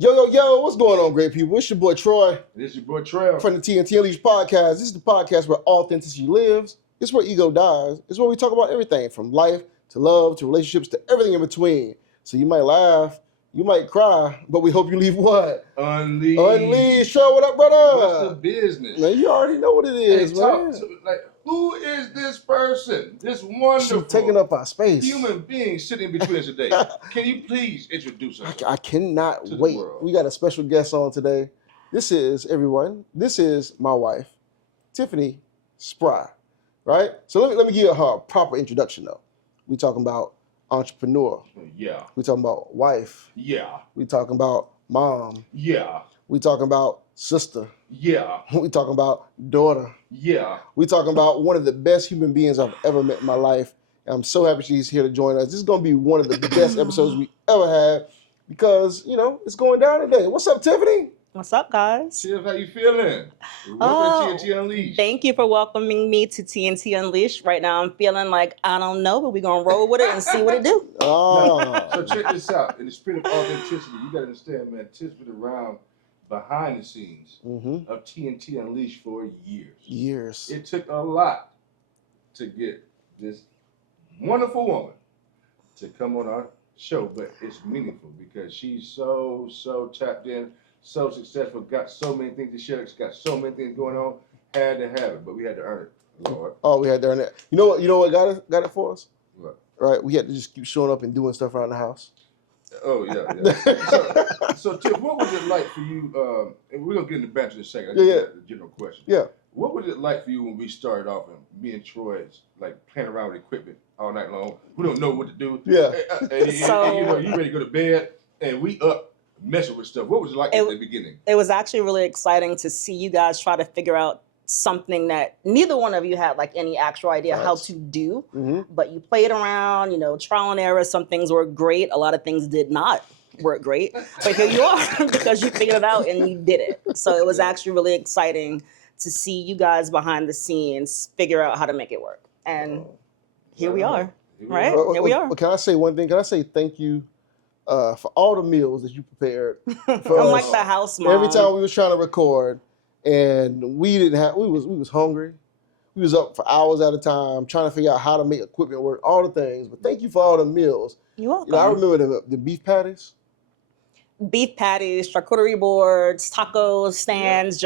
Yo, what's going on, great people? It's your boy Troy This is your boy Trail. from the TNTunleashed podcast. This is the podcast where authenticity lives. It's where ego dies. It's where we talk about everything from life to love to relationships to everything in between. So you might laugh, you might cry, but we hope you leave what? Unleashed. Unleashed. Show what up, brother? What's the business? Man, you already know what it is, man. Who is this person? This wonderful She's taking up our space. human being sitting between us today. Can you please introduce us? I cannot wait. We got a special guest on today. This is my wife, Tiffini Spry, right? So let me give her a proper introduction though. We talking about entrepreneur. Yeah. We talking about wife. Yeah. We talking about mom. Yeah. We talking about sister. Yeah. We talking about daughter. Yeah. We talking about one of the best human beings I've ever met in my life. And I'm so happy she's here to join us. This is gonna be one of the best episodes we ever had because it's going down today. What's up, Tiffini? What's up, guys? Tiff, how you feeling? Welcome to TNT Unleashed. Thank you for welcoming me to TNT Unleashed. Right now, I'm feeling like I don't know, but we're gonna roll with it and see what it do. Oh. So check this out. In the spirit of authenticity, you gotta understand, man, Tiff's been around behind the scenes of TNT Unleashed for years. It took a lot to get this wonderful woman to come on our show, but it's meaningful because she's so tapped in, so successful, got so many things to share, got so many things going on. Had to have it, but we had to earn it, Lord. Oh, we had to earn it. You know what got it for us? What? Right, we had to just keep showing up and doing stuff around the house. Oh yeah. So Tiff, what was it like for you? And we're gonna get into banter in a second. The general question. Yeah. What was it like for you when we started off and me and Troy's like playing around with equipment all night long? We don't know what to do. Yeah. And you ready to go to bed, and we up messing with stuff. What was it like at the beginning? It was actually really exciting to see you guys try to figure out something that neither one of you had like any actual idea how to do, but you played around, trial and error. Some things worked great. A lot of things did not work great, but here you are because you figured it out and you did it. So it was actually really exciting to see you guys behind the scenes figure out how to make it work. And here we are, right? Here we are. Can I say one thing? Can I say thank you for all the meals that you prepared for I'm us. like the house mom. Every time we was trying to record and we was hungry. We was up for hours at a time trying to figure out how to make equipment work, all the things. But thank you for all the meals. You're welcome. I remember the beef patties. Beef patties, charcuterie boards, taco stands,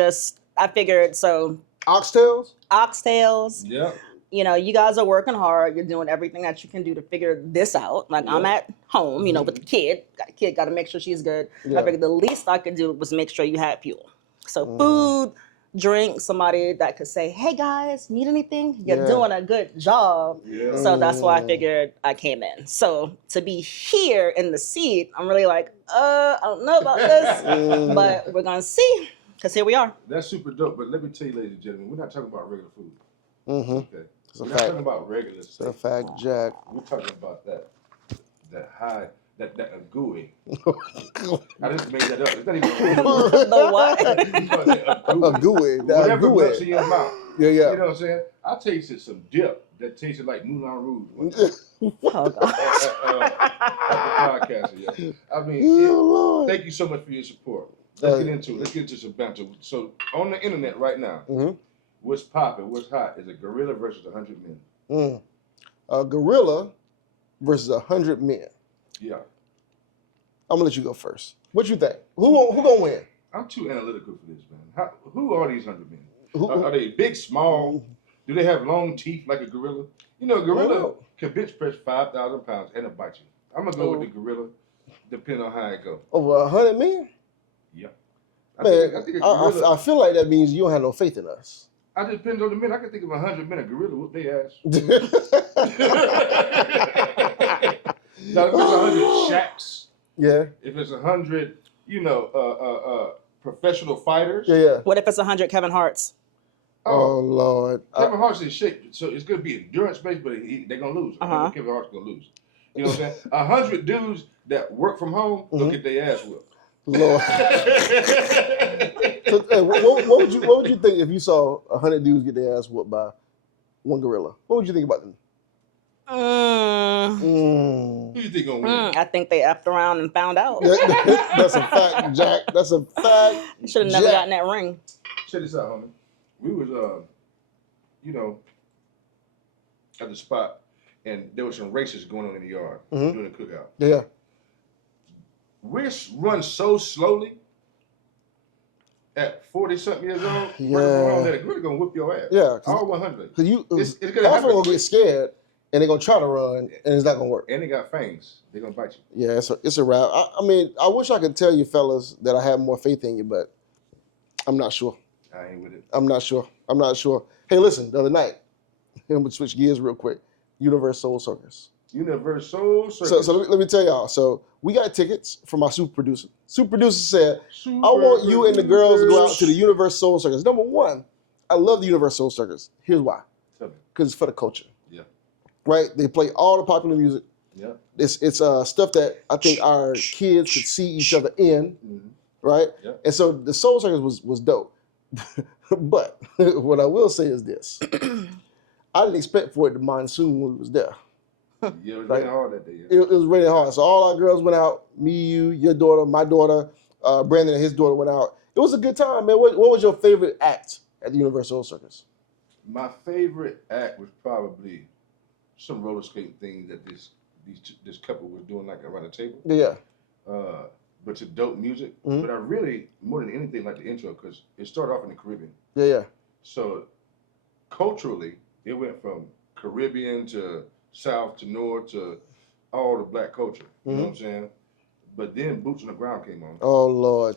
I figured, so. Oxtails? Oxtails. Yeah. You guys are working hard. You're doing everything that you can do to figure this out. Like I'm at home, with the kid. Got a kid, got to make sure she's good. Yeah. I figured the least I could do was make sure you had fuel. So food, drink, somebody that could say, hey guys, need anything? You're doing a good job. Yeah. So that's why I figured I came in. So to be here in the seat, I'm really like, I don't know about this, but we're going to see. Because here we are. That's super dope. But let me tell you, ladies and gentlemen, we're not talking about regular food. Okay. We're not talking about regular stuff. It's a fact, Jack. We're talking about that high, that gooey. I just made that up. It's not even a word. The what? A gooey. Whatever melts in your mouth. Yeah. You know what I'm saying? I tasted some dip that tasted like Moulin Rouge. Oh, God. At the podcast. Yeah. I mean, thank you so much for your support. Let's get into it. Let's get into some banter. So on the internet right now, what's popping, what's hot is a gorilla versus 100 men. A gorilla versus 100 men. Yeah. I'm gonna let you go first. What you think? Who gonna win? I'm too analytical for this, man. Who are these 100 men? Are they big, small? Do they have long teeth like a gorilla? A gorilla can bench press 5,000 pounds and it'll bite you. I'm gonna go with the gorilla, depending on how it goes. Over 100 men? Yeah. I feel like that means you don't have no faith in us. I depends on the men. I can think of 100 men, a gorilla whoop their ass. Now, if it's 100 shacks, if it's 100, professional fighters. Yeah. What if it's 100 Kevin Harts? Oh Lord. Kevin Hart's in shape, so it's going to be endurance based, but they're going to lose. Kevin Hart's going to lose. You know what I'm saying? 100 dudes that work from home don't get their ass whooped. Lord. So, hey, what would you think if you saw 100 dudes get their ass whooped by one gorilla? What would you think about them? Who you think gonna win? I think they effed around and found out. That's a fact, Jack. That's a fact. You should have never gotten that ring. Check this out, homie. We was, at the spot, and there was some races going on in the yard during the cookout. Yeah. We run so slowly at 40-something years old. Yeah. That it's really gonna whip your ass. Yeah. All 100. It's gonna happen. Gonna get scared, and they're gonna try to run, and it's not gonna work. And they got fangs. They're gonna bite you. Yeah, it's a wrap. I mean, I wish I could tell you fellas that I have more faith in you, but I'm not sure. I ain't with it. I'm not sure. Hey, listen, the other night, I'm gonna switch gears real quick. Universal Circus. Universal Circus. So let me tell y'all. So we got tickets from our super producer. Super producer said, I want you and the girls to go out to the Universal Circus. Number one, I love the Universal Circus. Here's why. Because it's for the culture. Yeah. Right? They play all the popular music. Yeah. It's stuff that I think our kids could see each other in. Right? Yeah. And so the Soul Circus was dope. But what I will say is this. I didn't expect for it to monsoon when it was there. Yeah, it was raining hard that day. Yeah. It was raining hard. So all our girls went out. Me, you, your daughter, my daughter, Brandon and his daughter went out. It was a good time, man. What was your favorite act at the Universal Circus? My favorite act was probably some roller skate things that this couple was doing, like around the table. Yeah. But to dope music. But I really, more than anything, like the intro, because it started off in the Caribbean. Yeah. So culturally, it went from Caribbean to South to North to all the black culture. You know what I'm saying? But then Boots on the Ground came on. Oh, Lord.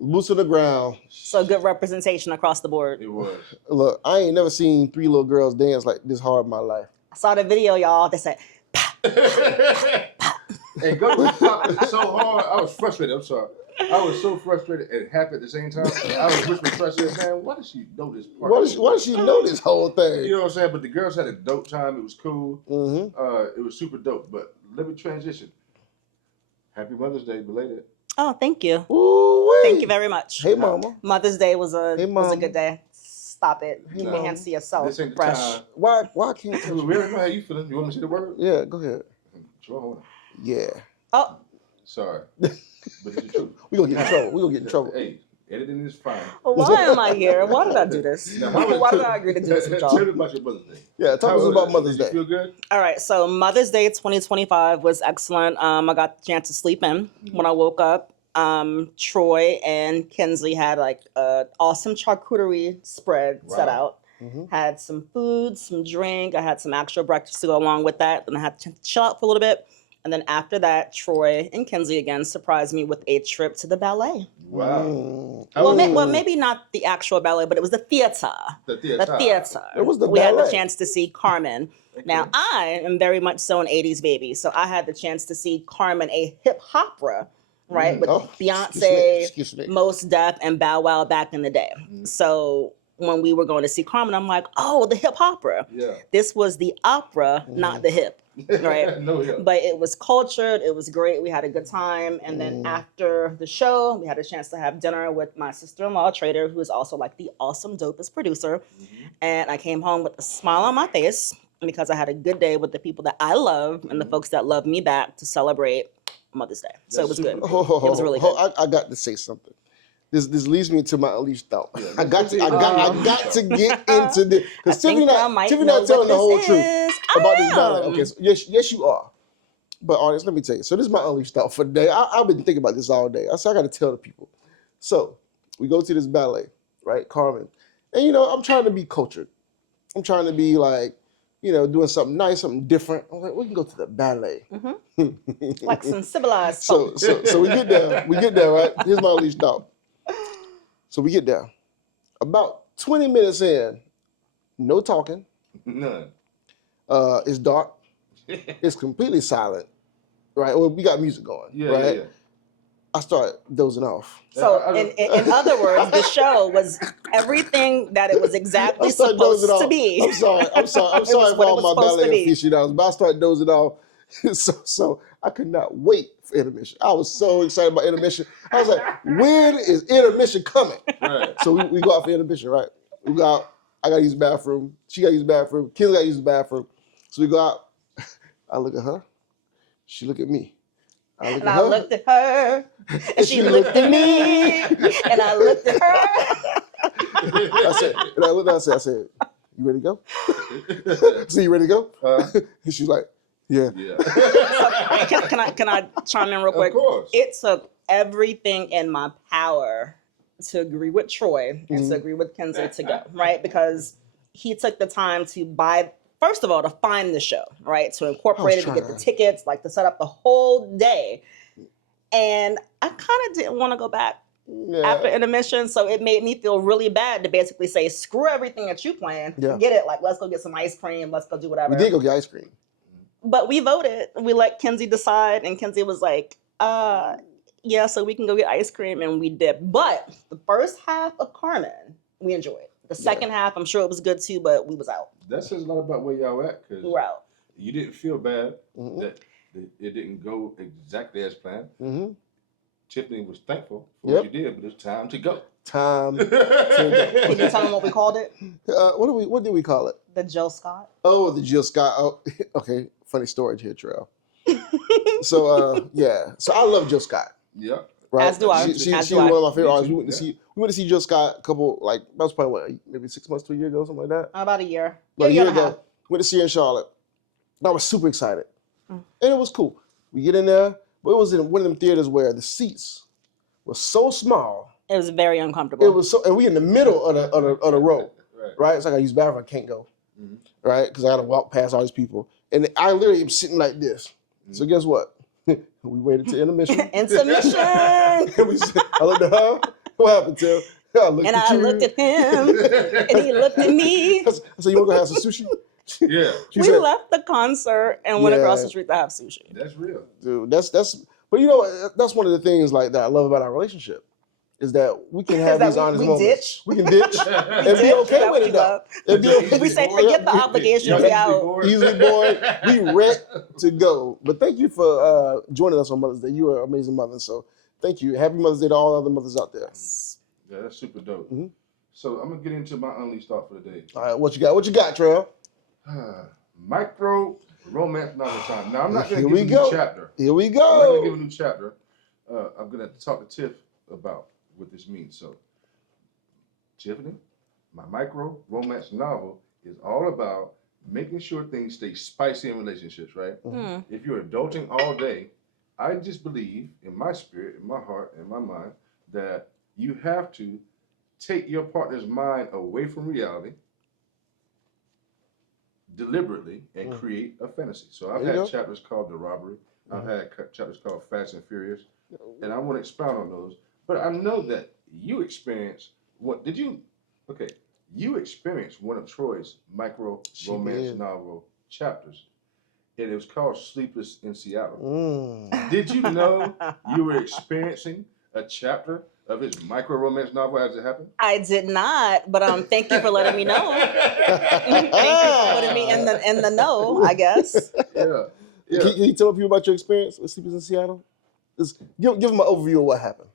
Boots on the Ground. So good representation across the board. It was. Look, I ain't never seen 3 little girls dance like this hard in my life. I saw the video, y'all. They said, pop, pop. And go was popping so hard, I was frustrated. I'm sorry. I was so frustrated and happy at the same time. I was whispering frustrated, man, why does she know this part? Why does she know this whole thing? You know what I'm saying? But the girls had a dope time. It was cool. It was super dope. But let me transition. Happy Mother's Day, belated. Oh, thank you. Ooh-wee. Thank you very much. Hey, Mama. Mother's Day was a good day. Stop it. Hey, you Mama. can't see yourself This ain't the fresh. time. Why can't you? We already know how you feeling. You want me to say the word? Yeah, go ahead. Sure. Yeah. Oh. Sorry. But it's the truth. We gonna get in trouble. Hey, editing is fine. Why am I here? Why did I do this? Why did I agree to do this with y'all? Tell me about your Mother's Day. Yeah, talk to us about Mother's Day. Did you feel good? All right, so Mother's Day 2025 was excellent. I got the chance to sleep in when I woke up. Troy and Kinsley had like an awesome charcuterie spread set out. Had some food, some drink. I had some actual breakfast to go along with that. Then I had to chill out for a little bit. And then after that, Troy and Kinsley again surprised me with a trip to the ballet. Wow. Well, maybe not the actual ballet, but it was the theater. The theater. It was the We ballet. had the chance to see Carmen. Now, I am very much so an 80s baby, so I had the chance to see Carmen, a hip opera, right? With Beyonce, Mos Def, and Bow Wow back in the day. So when we were going to see Carmen, I'm like, oh, the hip opera. Yeah. This was the opera, not the hip. Right. No, yeah. But it was cultured. It was great. We had a good time. And then after the show, we had a chance to have dinner with my sister-in-law, Trader, who is also like the awesome, dopest producer. And I came home with a smile on my face because I had a good day with the people that I love and the folks that love me back to celebrate Mother's Day. So it was good. It was really good. I got to say something. This leads me to my unleashed thought. Yeah, I got to get into this because Tiffany not telling the whole truth about this ballet. Okay, so yes, you are. But audience, let me tell you. So this is my unleashed thought for the day. I've been thinking about this all day. I said I got to tell the people. So we go to this ballet, right, Carmen, and I'm trying to be cultured. I'm trying to be like, doing something nice, something different. I'm like, we can go to the ballet. Like some civilized folk. So we get there, right? Here's my unleashed thought. So we get there. About 20 minutes in, no talking. None. It's dark. It's completely silent. Right? Well, we got music going. Yeah, right? yeah. I started dozing off. So, in other words, the show was everything that it was exactly supposed to be. I'm sorry for all my ballet aficionados, but I started dozing off. So I could not wait for intermission. I was so excited about intermission. I was like, when is intermission coming? Right. So we go out for intermission, right? We go out. I got to use the bathroom. She got to use the bathroom. Kids got to use the bathroom. So we go out. I look at her. She look at me. I looked at her. And she looked at me. And I looked at her. I said, you ready to go? So you ready to go? And she's like, yeah. So, can I chime in real quick? Of course. It took everything in my power to agree with Troy and to agree with Kenzie to go, right? Because he took the time to buy, first of all, to find the show, right? To incorporate it, to get the tickets, like to set up the whole day. And I kind of didn't want to go back after intermission, so it made me feel really bad to basically say, screw everything that you planned, forget it, like let's go get some ice cream, let's go do whatever. We did go get ice cream. But we voted, we let Kenzie decide, and Kenzie was like, yeah, so we can go get ice cream, and we did. But the first half of Carmen, we enjoyed. The second half, I'm sure it was good too, but we was out. That says a lot about where y'all at, because we were out. You didn't feel bad that it didn't go exactly as planned. Tiffini was thankful for what you did, but it's time to go. Time to go. Can you tell them what we called it? What did we call it? The Jill Scott. Oh, the Jill Scott. Oh, okay. Funny story here, Terrell. So I love Jill Scott. Yeah. Right. As do I. She's one of my favorite artists. We went to see Jill Scott a couple, like, that was probably maybe 6 months to a year ago, something like that. About a year. About a year ago. Went to see her in Charlotte. I was super excited. And it was cool. We get in there, but it was in one of them theaters where the seats were so small. It was very uncomfortable. It was so, and we in the middle of the row. Right? It's like I use the bathroom, I can't go. Right? Because I got to walk past all these people. And I literally am sitting like this. So guess what? We waited to intermission. Intermission. I looked at her. What happened, Tim? I looked at him. And he looked at me. I said, you want to go have some sushi? Yeah. We left the concert and went across the street to have sushi. That's real. Dude, that's but you know, that's one of the things like that I love about our relationship. Is that we can have these honest moments. We can ditch and be okay with it though. We say forget the obligation, we out. Easily born, we ready to go. But thank you for joining us on Mother's Day. You are an amazing mother, so thank you. Happy Mother's Day to all other mothers out there. Yeah, that's super dope. So I'm gonna get into my unleashed thought for the day. All right, what you got? What you got, Trail? Micro romance novel time. Now I'm not gonna give a new chapter. Here we go. I'm not gonna give a new chapter. I'm gonna talk to Tiff about what this means. So, Tiffini, my micro romance novel is all about making sure things stay spicy in relationships, right? If you're adulting all day, I just believe in my spirit, in my heart, in my mind, that you have to take your partner's mind away from reality deliberately and create a fantasy. So I've had chapters called The Robbery. I've had chapters called Fast and Furious. And I want to expound on those. But I know that you experienced you experienced one of Troy's micro romance novel chapters, and it was called Sleepless in Seattle. Did you know you were experiencing a chapter of his micro romance novel as it happened? I did not, but thank you for letting me know. Thank you for putting me in the know, I guess. Yeah. Can you tell people about your experience with Sleepless in Seattle? Just give them an overview of what happened.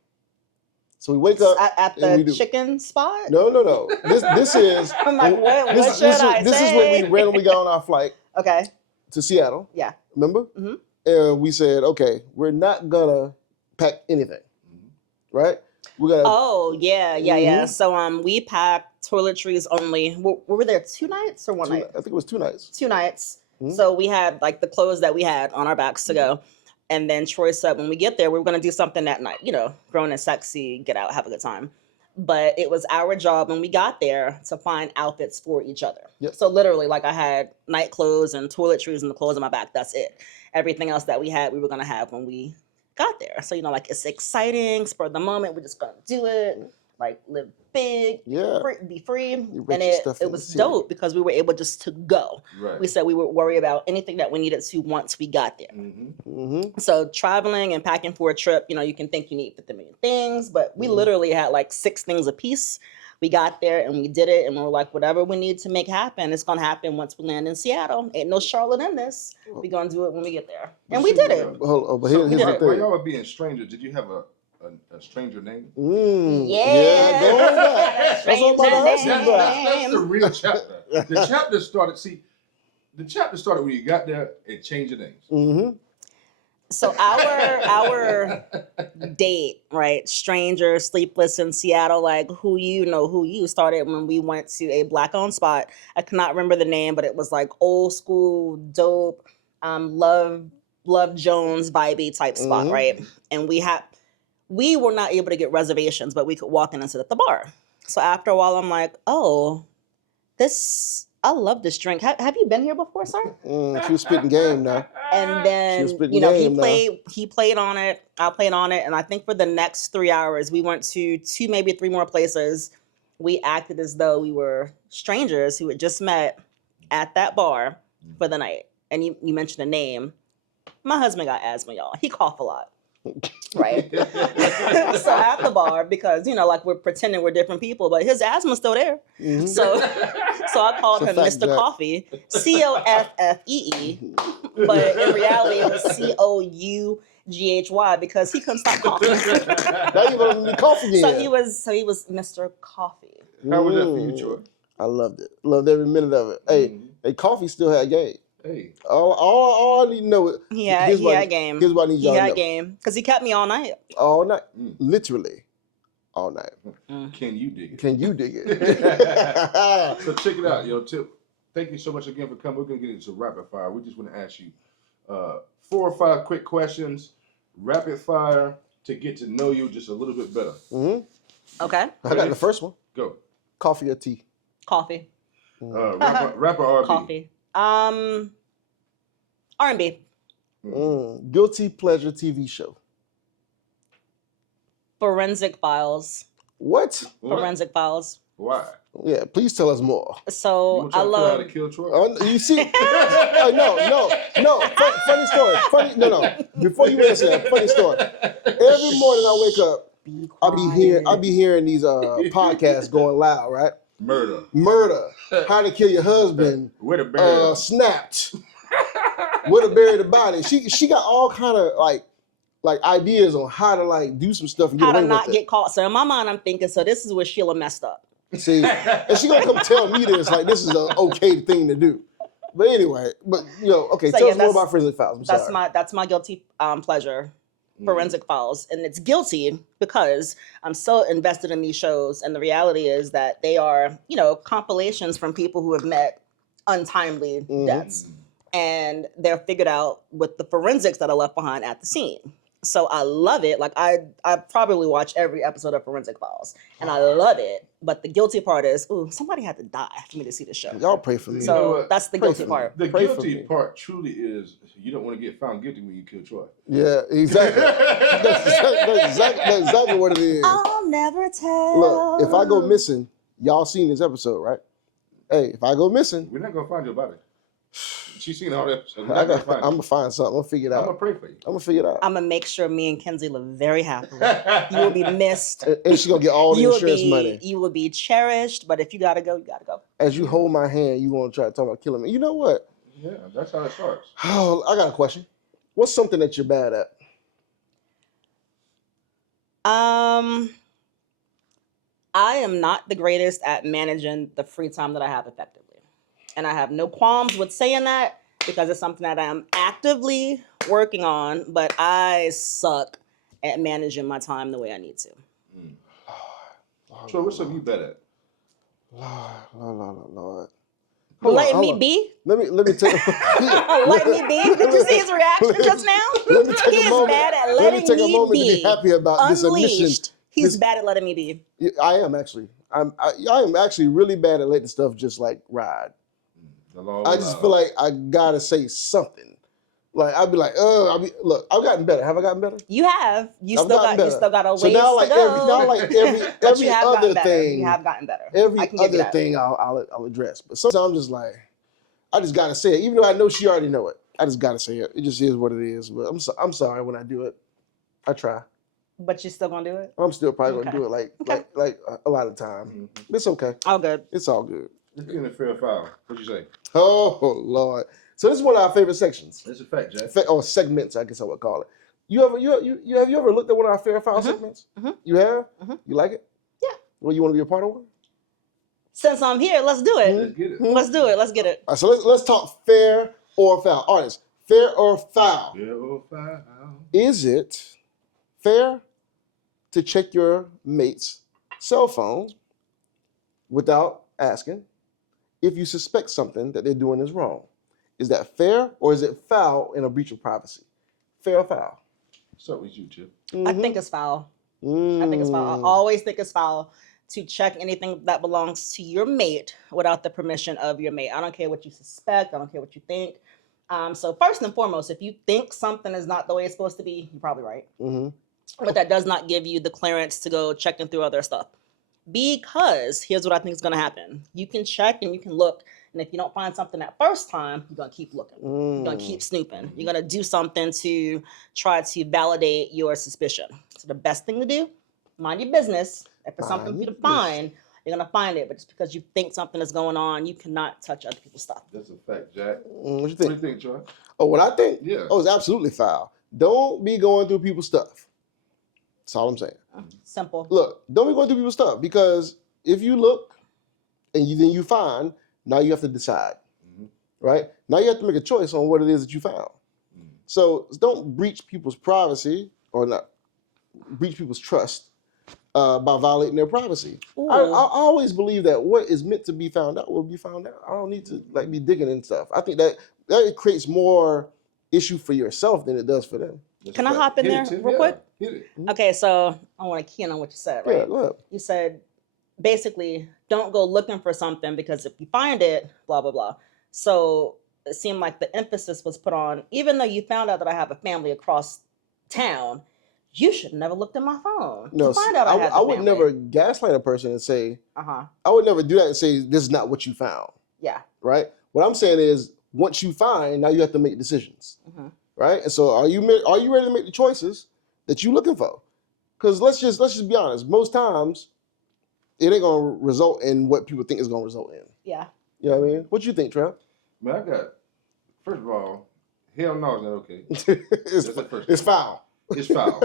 So we wake up at the chicken spot. No. This is. I'm like, what should I say? This is when we randomly got on our flight. Okay. To Seattle. Yeah. Remember? And we said, okay, we're not gonna pack anything, right? We're gonna. Oh yeah. So we packed toiletries only. We were there 2 nights or one night? I think it was 2 nights. 2 nights. So we had like the clothes that we had on our backs to go. And then Troy said, when we get there, we were going to do something that night, grown and sexy, get out, have a good time. But it was our job when we got there to find outfits for each other. Yep. So literally, like I had night clothes and toiletries and the clothes on my back. That's it. Everything else that we had, we were going to have when we got there. So, like it's exciting, spur of the moment. We're just going to do it, like live big, be free. And it was dope because we were able just to go. Right. We said we would worry about anything that we needed to once we got there. So traveling and packing for a trip, you can think you need 50 million things, but we literally had like 6 things a piece. We got there and we did it, and we were like, whatever we need to make happen, it's going to happen once we land in Seattle. Ain't no Charlotte in this. We're going to do it when we get there. And we did it. But here's the thing. While y'all were being strangers, did you have a stranger name? Yeah. Go on back. Stranger That's the real chapter. The chapter started, the chapter started when you got there and changed your names. Mm-hmm. So our date, right? Stranger, Sleepless in Seattle, like who you started when we went to a Black-owned spot. I cannot remember the name, but it was like old school, dope, Love Jones vibey type spot, right? And we were not able to get reservations, but we could walk in and sit at the bar. So after a while, I'm like, oh, I love this drink. Have you been here before, sir? She was spitting game now. And then, he played on it. I played on it. And I think for the next 3 hours, we went to 2, maybe 3 more places. We acted as though we were strangers who had just met at that bar for the night. And you mentioned a name. My husband got asthma, y'all. He coughed a lot. Right. So at the bar, because like we're pretending we're different people, but his asthma's still there. Mm-hmm. So I called him Mr. Jack. Coffee, Coffee, but in reality it was Coughy because he couldn't stop coughing. Now you want to be coffee again. So he was Mr. Coffee. How was that for you, Troy? I loved it. Loved every minute of it. Hey, Coffee still had game. Hey, all I need to know is he had game. Here's what I need y'all to know. He had game because he kept me all night. All night, literally, all night. Can you dig it? Can you dig it? So check it out, Tip. Thank you so much again for coming. We're gonna get into rapid fire. We just want to ask you 4 or 5 quick questions, rapid fire, to get to know you just a little bit better. Okay. I got the first one. Go. Coffee or tea? Coffee. Rapper or R&B? Coffee. R&B. Guilty pleasure TV show. Forensic Files. What? Forensic Files. Why? Yeah, please tell us more. So I love. How to kill Troy? You see? No. Funny story. No. Before you answer that, funny story. Every morning I wake up, I'll be hearing these podcasts going loud, right? Murder. How to kill your husband. Where to bury him. Snapped. Where to bury the body. She got all kind of like ideas on how to do some stuff and get away with it. How to not get caught. So in my mind, I'm thinking, so this is where Sheila messed up. See, and she gonna come tell me this, this is an okay thing to do. But anyway, okay, so tell us more about Forensic Files. That's my guilty pleasure. Forensic Files, and it's guilty because I'm so invested in these shows, and the reality is that they are, compilations from people who have met untimely deaths, and they're figured out with the forensics that are left behind at the scene. So I love it. Like I probably watch every episode of Forensic Files, and I love it. But the guilty part is, somebody had to die for me to see the show. Y'all pray for me. So that's the guilty part. The guilty part truly is you don't want to get found guilty when you kill Troy. Yeah, exactly. that's exactly what it is. I'll never tell. Look, if I go missing, y'all seen this episode, right? Hey, if I go missing, we're not gonna find your body. She's seen all the episodes. I'm gonna find something. I'm gonna figure it out. I'm gonna pray for you. I'm gonna figure it out. I'm gonna make sure me and Kenzie live very happily. You will be missed. And she's gonna get all the insurance money. You will be cherished, but if you gotta go, you gotta go. As you hold my hand, you want to try to talk about killing me. You know what? Yeah, that's how it starts. Oh, I got a question. What's something that you're bad at? I am not the greatest at managing the free time that I have effectively. And I have no qualms with saying that because it's something that I'm actively working on, but I suck at managing my time the way I need to. So what's something you bad at? Lord. Let me be. Let me take Let me be. Did you see his reaction just now? Let me take He a is moment. bad at Let letting me take a moment be. to be happy about this admission. He's bad at letting me be. I am actually. I am actually really bad at letting stuff just ride. I just feel like I gotta say something. Like I'd be like, look, I've gotten better. Have I gotten better? You have. You still got a ways so now, to go. every other thing, you have gotten better. Every other thing I'll address. But sometimes I'm just like, I just gotta say it, even though I know she already know it. I just gotta say it. It just is what it is. But I'm sorry when I do it. I try. But you're still gonna do it? I'm still probably gonna do it like a lot of time. It's okay. All good. It's all good. Let's get in the fair file. What'd you say? Oh Lord. So this is one of our favorite sections. That's a fact, Jack. Or segments, I guess I would call it. Have you ever looked at one of our fair file segments? You have? You like it? Yeah. Well, you want to be a part of one? Since I'm here, let's do it. Let's get it. Let's do it. Let's get it. All right, so let's talk fair or foul. Artists, fair or foul? Fair or foul. Is it fair to check your mate's cell phone without asking if you suspect something that they're doing is wrong? Is that fair or is it foul in a breach of privacy? Fair or foul? So with you, Chip. I think it's foul. I think it's foul. I always think it's foul to check anything that belongs to your mate without the permission of your mate. I don't care what you suspect. I don't care what you think. So first and foremost, if you think something is not the way it's supposed to be, you're probably right. But that does not give you the clearance to go checking through other stuff. Because here's what I think is going to happen. You can check and you can look. And if you don't find something that first time, you're going to keep looking. You're going to keep snooping. You're going to do something to try to validate your suspicion. So the best thing to do, mind your business. If it's something for you to find, you're going to find it. But just because you think something is going on, you cannot touch other people's stuff. That's a fact, Jack. What you think? What do you think, Troy? Oh, what I think? Yeah. Oh, it's absolutely foul. Don't be going through people's stuff. That's all I'm saying. Simple. Look, don't be going through people's stuff because if you look and then you find, now you have to decide, right? Now you have to make a choice on what it is that you found. So don't breach people's privacy or not breach people's trust by violating their privacy. I always believe that what is meant to be found out will be found out. I don't need to be digging in stuff. I think that creates more issue for yourself than it does for them. Can I hop in there real quick? Hit it. Okay, so I want to key in on what you said, right? Yeah, go ahead. You said basically don't go looking for something because if you find it, blah, blah, blah. So it seemed like the emphasis was put on, even though you found out that I have a family across town, you should never looked at my phone. No, find out I would never gaslight a person and say, I would never do that and say, this is not what you found. Yeah. Right? What I'm saying is, once you find, now you have to make decisions. Right? And so are you ready to make the choices that you're looking for? Because let's just be honest. Most times, it ain't going to result in what people think it's going to result in. Yeah. You know what I mean? What you think, Trev? Man, first of all, hell no, it's not okay. It's foul. It's foul.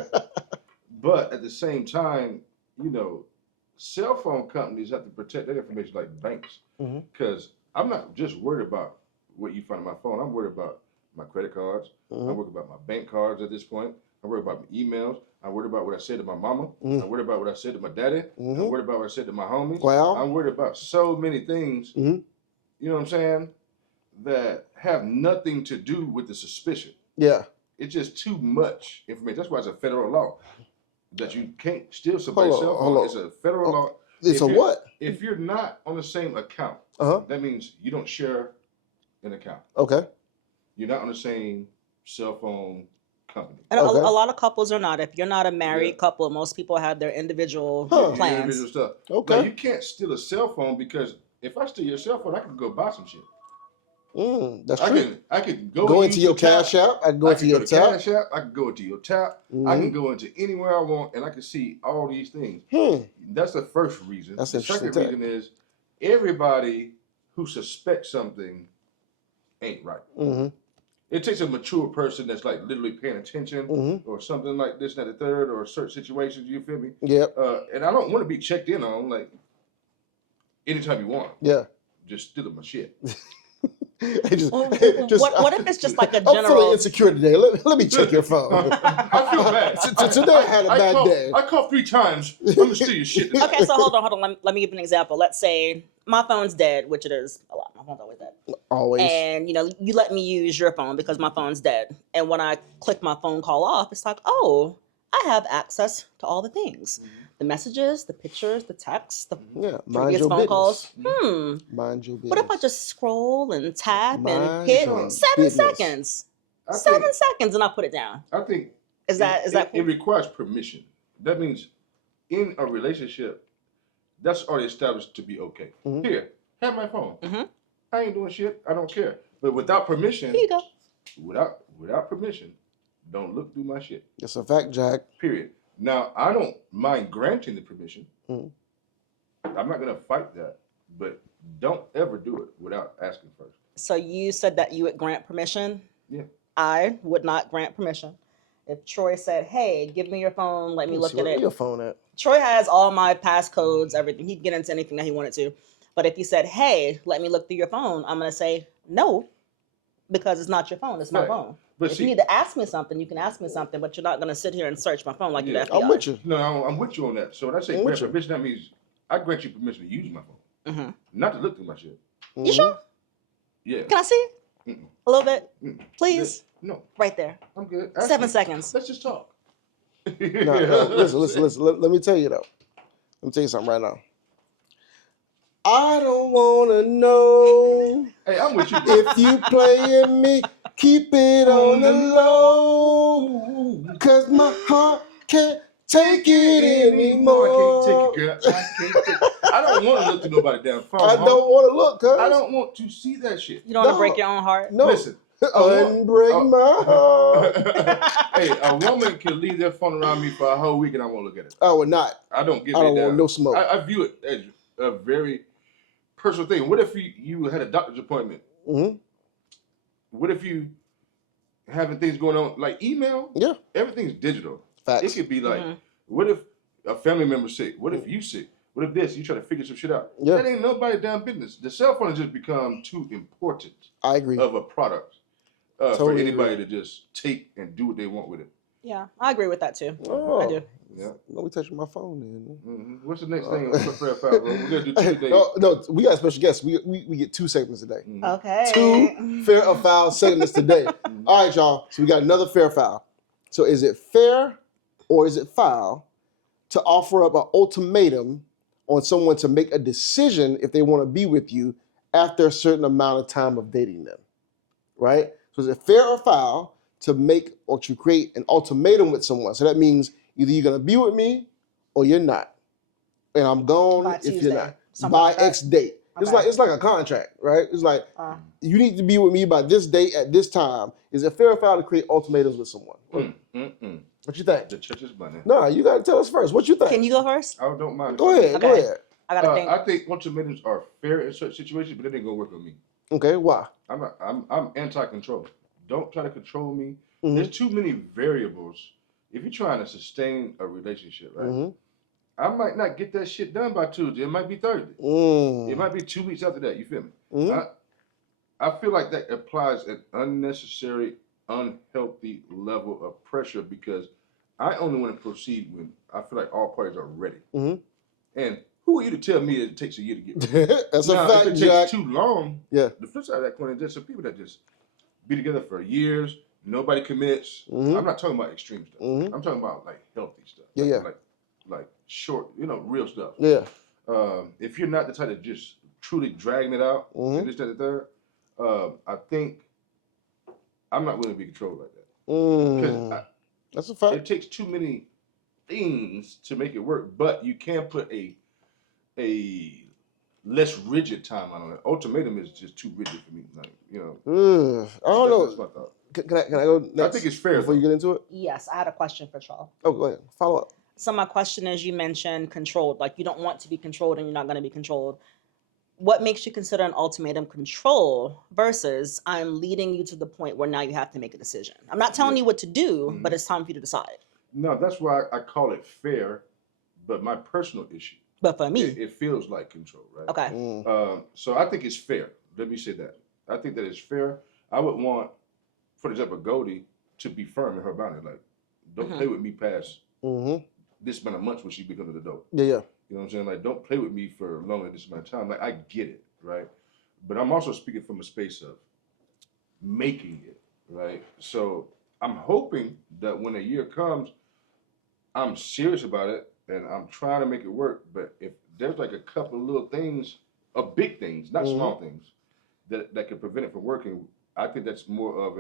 But at the same time, cell phone companies have to protect their information like banks. Because I'm not just worried about what you find on my phone. I'm worried about my credit cards. I'm worried about my bank cards at this point. I'm worried about my emails. I'm worried about what I said to my mama. I'm worried about what I said to my daddy. I'm worried about what I said to my homies. Well, I'm worried about so many things, you know what I'm saying, that have nothing to do with the suspicion. Yeah. It's just too much information. That's why it's a federal law that you can't steal somebody's cell phone. It's a federal law. It's what? If you're not on the same account, that means you don't share an account. Okay. You're not on the same cell phone company. And a lot of couples are not. If you're not a married couple, most people have their individual plans. Individual stuff. Okay. Now, you can't steal a cell phone because if I steal your cell phone, I can go buy some shit. That's true. I could go into your Cash App. I can go into your tap. Cash App. I can go into your tap. I can go into anywhere I want, and I can see all these things. That's the first reason. That's the second reason is everybody who suspects something ain't right. It takes a mature person that's like literally paying attention or something like this, that, the third, or certain situations. You feel me? Yep. And I don't want to be checked in on like anytime you want. Yeah. Just stealing my shit. What if it's just like a general? I'm feeling insecure today. Let me check your phone. I feel bad. Today I had a bad day. I coughed 3 times. I'm gonna steal your shit today. Okay, so hold on. Let me give an example. Let's say my phone's dead, which it is a lot. My phone's always dead. Always. And you let me use your phone because my phone's dead. And when I click my phone call off, it's like, oh, I have access to all the things. The messages, the pictures, the texts, the previous phone calls. Mind your business. What if I just scroll and tap and hit 7 seconds? 7 seconds and I put it down. I think is that cool? It requires permission. That means in a relationship, that's already established to be okay. Here, have my phone. I ain't doing shit. I don't care. But without permission, here you go. Without permission, don't look through my shit. It's a fact, Jack. Period. Now, I don't mind granting the permission. I'm not going to fight that, but don't ever do it without asking first. So you said that you would grant permission? Yeah. I would not grant permission. If Troy said, hey, give me your phone, let me look at it. Where your phone at? Troy has all my passcodes, everything. He'd get into anything that he wanted to. But if you said, hey, let me look through your phone, I'm going to say no, because it's not your phone. It's my phone. But if you need to ask me something, you can ask me something, but you're not going to sit here and search my phone like you're the FBI. I'm with you. No, I'm with you on that. So when I say grant permission, that means I grant you permission to use my phone, not to look through my shit. You sure? Yeah. Can I see it? A little bit? Please? No. Right there. I'm good. 7 seconds. Let's just talk. No, listen. Let me tell you though. Let me tell you something right now. I don't wanna know. Hey, I'm with you. If you playing me, keep it on the low. Cause my heart can't take it anymore. I can't take it, girl. I can't take it. I don't want to look through nobody's damn phone. I don't want to look, cuz. I don't want to see that shit. You don't want to break your own heart? No. Listen. Unbreak my heart. Hey, a woman can leave their phone around me for a whole week and I won't look at it. I would not. I don't give I don't it want no smoke. I view it as a very personal thing. What if you had a doctor's appointment? What if you having things going on like email? Yeah. Everything's digital. Facts. It could be like, what if a family member's sick? What if you sick? What if this? You try to figure some shit out. Yeah. That ain't nobody's damn business. The cell phone has just become too important. I agree. Of a product Totally for anybody agree. to just take and do what they want with it. Yeah, I agree with that too. Oh. I do. Yeah. Let me touch my phone then. What's the next thing? Fair foul, bro? We're gonna do 2 days. No, we got a special guest. We get 2 segments today. Okay. 2 fair or foul segments today. All right, y'all. So we got another fair foul. So is it fair or is it foul to offer up an ultimatum on someone to make a decision if they want to be with you after a certain amount of time of dating them? Right? So is it fair or foul to make or to create an ultimatum with someone? So that means either you're going to be with me or you're not. And I'm gone By if Tuesday, you're not. something By like that. X date. Okay. It's like a contract, right? It's like you need to be with me by this date at this time. Is it fair or foul to create ultimatums with someone? What you think? The church is money. No, you got to tell us first. What you think? Can you go first? I don't mind. Go ahead. Okay. Go ahead. I gotta think. I think ultimatums are fair in certain situations, but it ain't gonna work on me. Okay. Why? I'm anti-control. Don't try to control me. There's too many variables. If you're trying to sustain a relationship, right? I might not get that shit done by Tuesday. It might be Thursday. It might be 2 weeks after that. You feel me? I feel like that applies an unnecessary, unhealthy level of pressure because I only want to proceed when I feel like all parties are ready. And who are you to tell me that it takes a year to get ready? That's now, a fact, if it Jack. takes too long, Yeah. the flip side of that coin is there's some people that just be together for years, nobody commits. I'm not talking about extreme stuff. I'm talking about like healthy stuff. Like short, real stuff. Yeah. If you're not the type of just truly dragging it out, and this, that, and the third, I think I'm not willing to be controlled like that. Because that's a fact. It takes too many things to make it work, but you can put a less rigid timeline on it. Ultimatum is just too rigid for me. Like, I don't know. That's my thought. Can I go next? I think it's fair before you get into it. Yes, I had a question for Charles. Oh, go ahead. Follow up. So my question is, you mentioned controlled, like you don't want to be controlled and you're not going to be controlled. What makes you consider an ultimatum control versus I'm leading you to the point where now you have to make a decision? I'm not telling you what to do, but it's time for you to decide. No, that's why I call it fair, but my personal issue. But for me, it feels like control, right? Okay. So I think it's fair. Let me say that. I think that it's fair. I would want, for example, Goldie to be firm in her boundary. Like, don't play with me past this amount of months when she becomes an adult. Yeah. You know what I'm saying? Like, don't play with me for longer than this amount of time. Like, I get it, right? But I'm also speaking from a space of making it, right? So I'm hoping that when a year comes, I'm serious about it and I'm trying to make it work. But if there's like a couple of little things, big things, not small things, that could prevent it from working, I think that's more of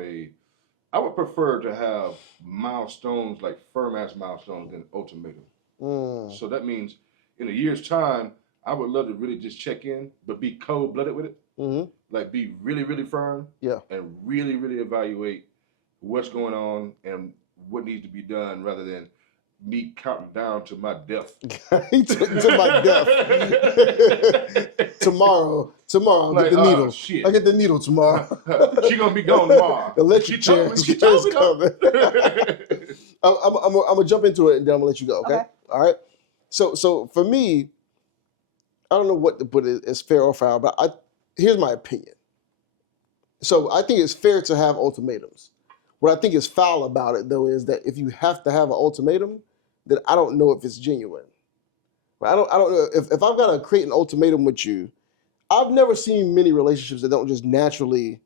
I would prefer to have milestones, like firm-ass milestones, than ultimatum. So that means in a year's time, I would love to really just check in, but be cold-blooded with it. Like be really, really firm. And really, really evaluate what's going on and what needs to be done rather than me counting down to my death. to my death. Tomorrow I'll get the needle. Shit. I'll get the needle tomorrow. She gonna be gone tomorrow. Electric chair is coming. I'm gonna jump into it and then I'm gonna let you go. Okay. All right. So for me, I don't know what to put it as fair or foul, but here's my opinion. So I think it's fair to have ultimatums. What I think is foul about it, though, is that if you have to have an ultimatum, then I don't know if it's genuine. I don't know if I've got to create an ultimatum with you. I've never seen many relationships that don't just naturally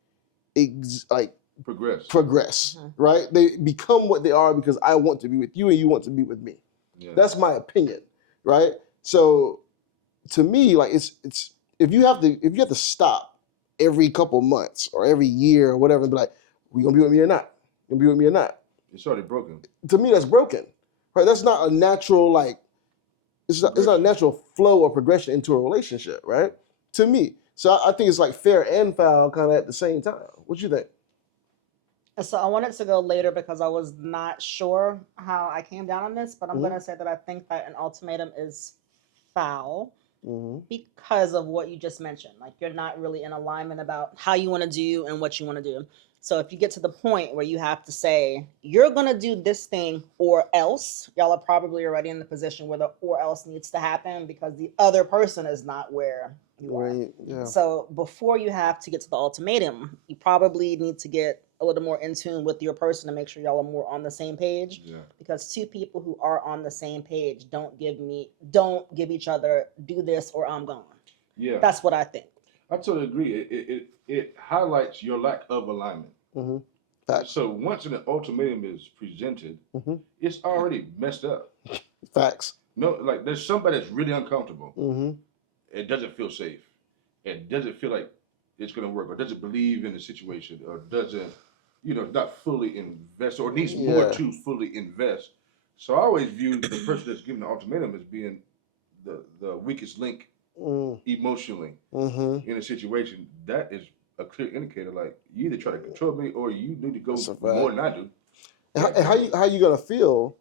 progress, right? They become what they are because I want to be with you and you want to be with me. Yeah. That's my opinion, right? So to me, like it's if you have to stop every couple months or every year or whatever and be like, we gonna be with me or not? You gonna be with me or not? It's already broken. To me, that's broken, right? That's not a natural it's not a natural flow or progression into a relationship, right? To me. So I think it's like fair and foul kind of at the same time. What you think? So I wanted to go later because I was not sure how I came down on this, but I'm going to say that I think that an ultimatum is foul because of what you just mentioned. Like you're not really in alignment about how you want to do and what you want to do. So if you get to the point where you have to say, you're going to do this thing or else, y'all are probably already in the position where the or else needs to happen because the other person is not where you are. Yeah. So before you have to get to the ultimatum, you probably need to get a little more in tune with your person to make sure y'all are more on the same page. Yeah. Because two people who are on the same page don't give each other do this or I'm gone. Yeah. That's what I think. I totally agree. It highlights your lack of alignment. Facts. So once an ultimatum is presented, it's already messed up. Facts. No, like there's somebody that's really uncomfortable. It doesn't feel safe. It doesn't feel like it's going to work, or doesn't believe in the situation, or doesn't, not fully invest, or needs more to fully invest. So I always view the person that's giving the ultimatum as being the weakest link emotionally in a situation. That is a clear indicator. Like you either try to control me, or you need to go more than I do. And how you gonna feel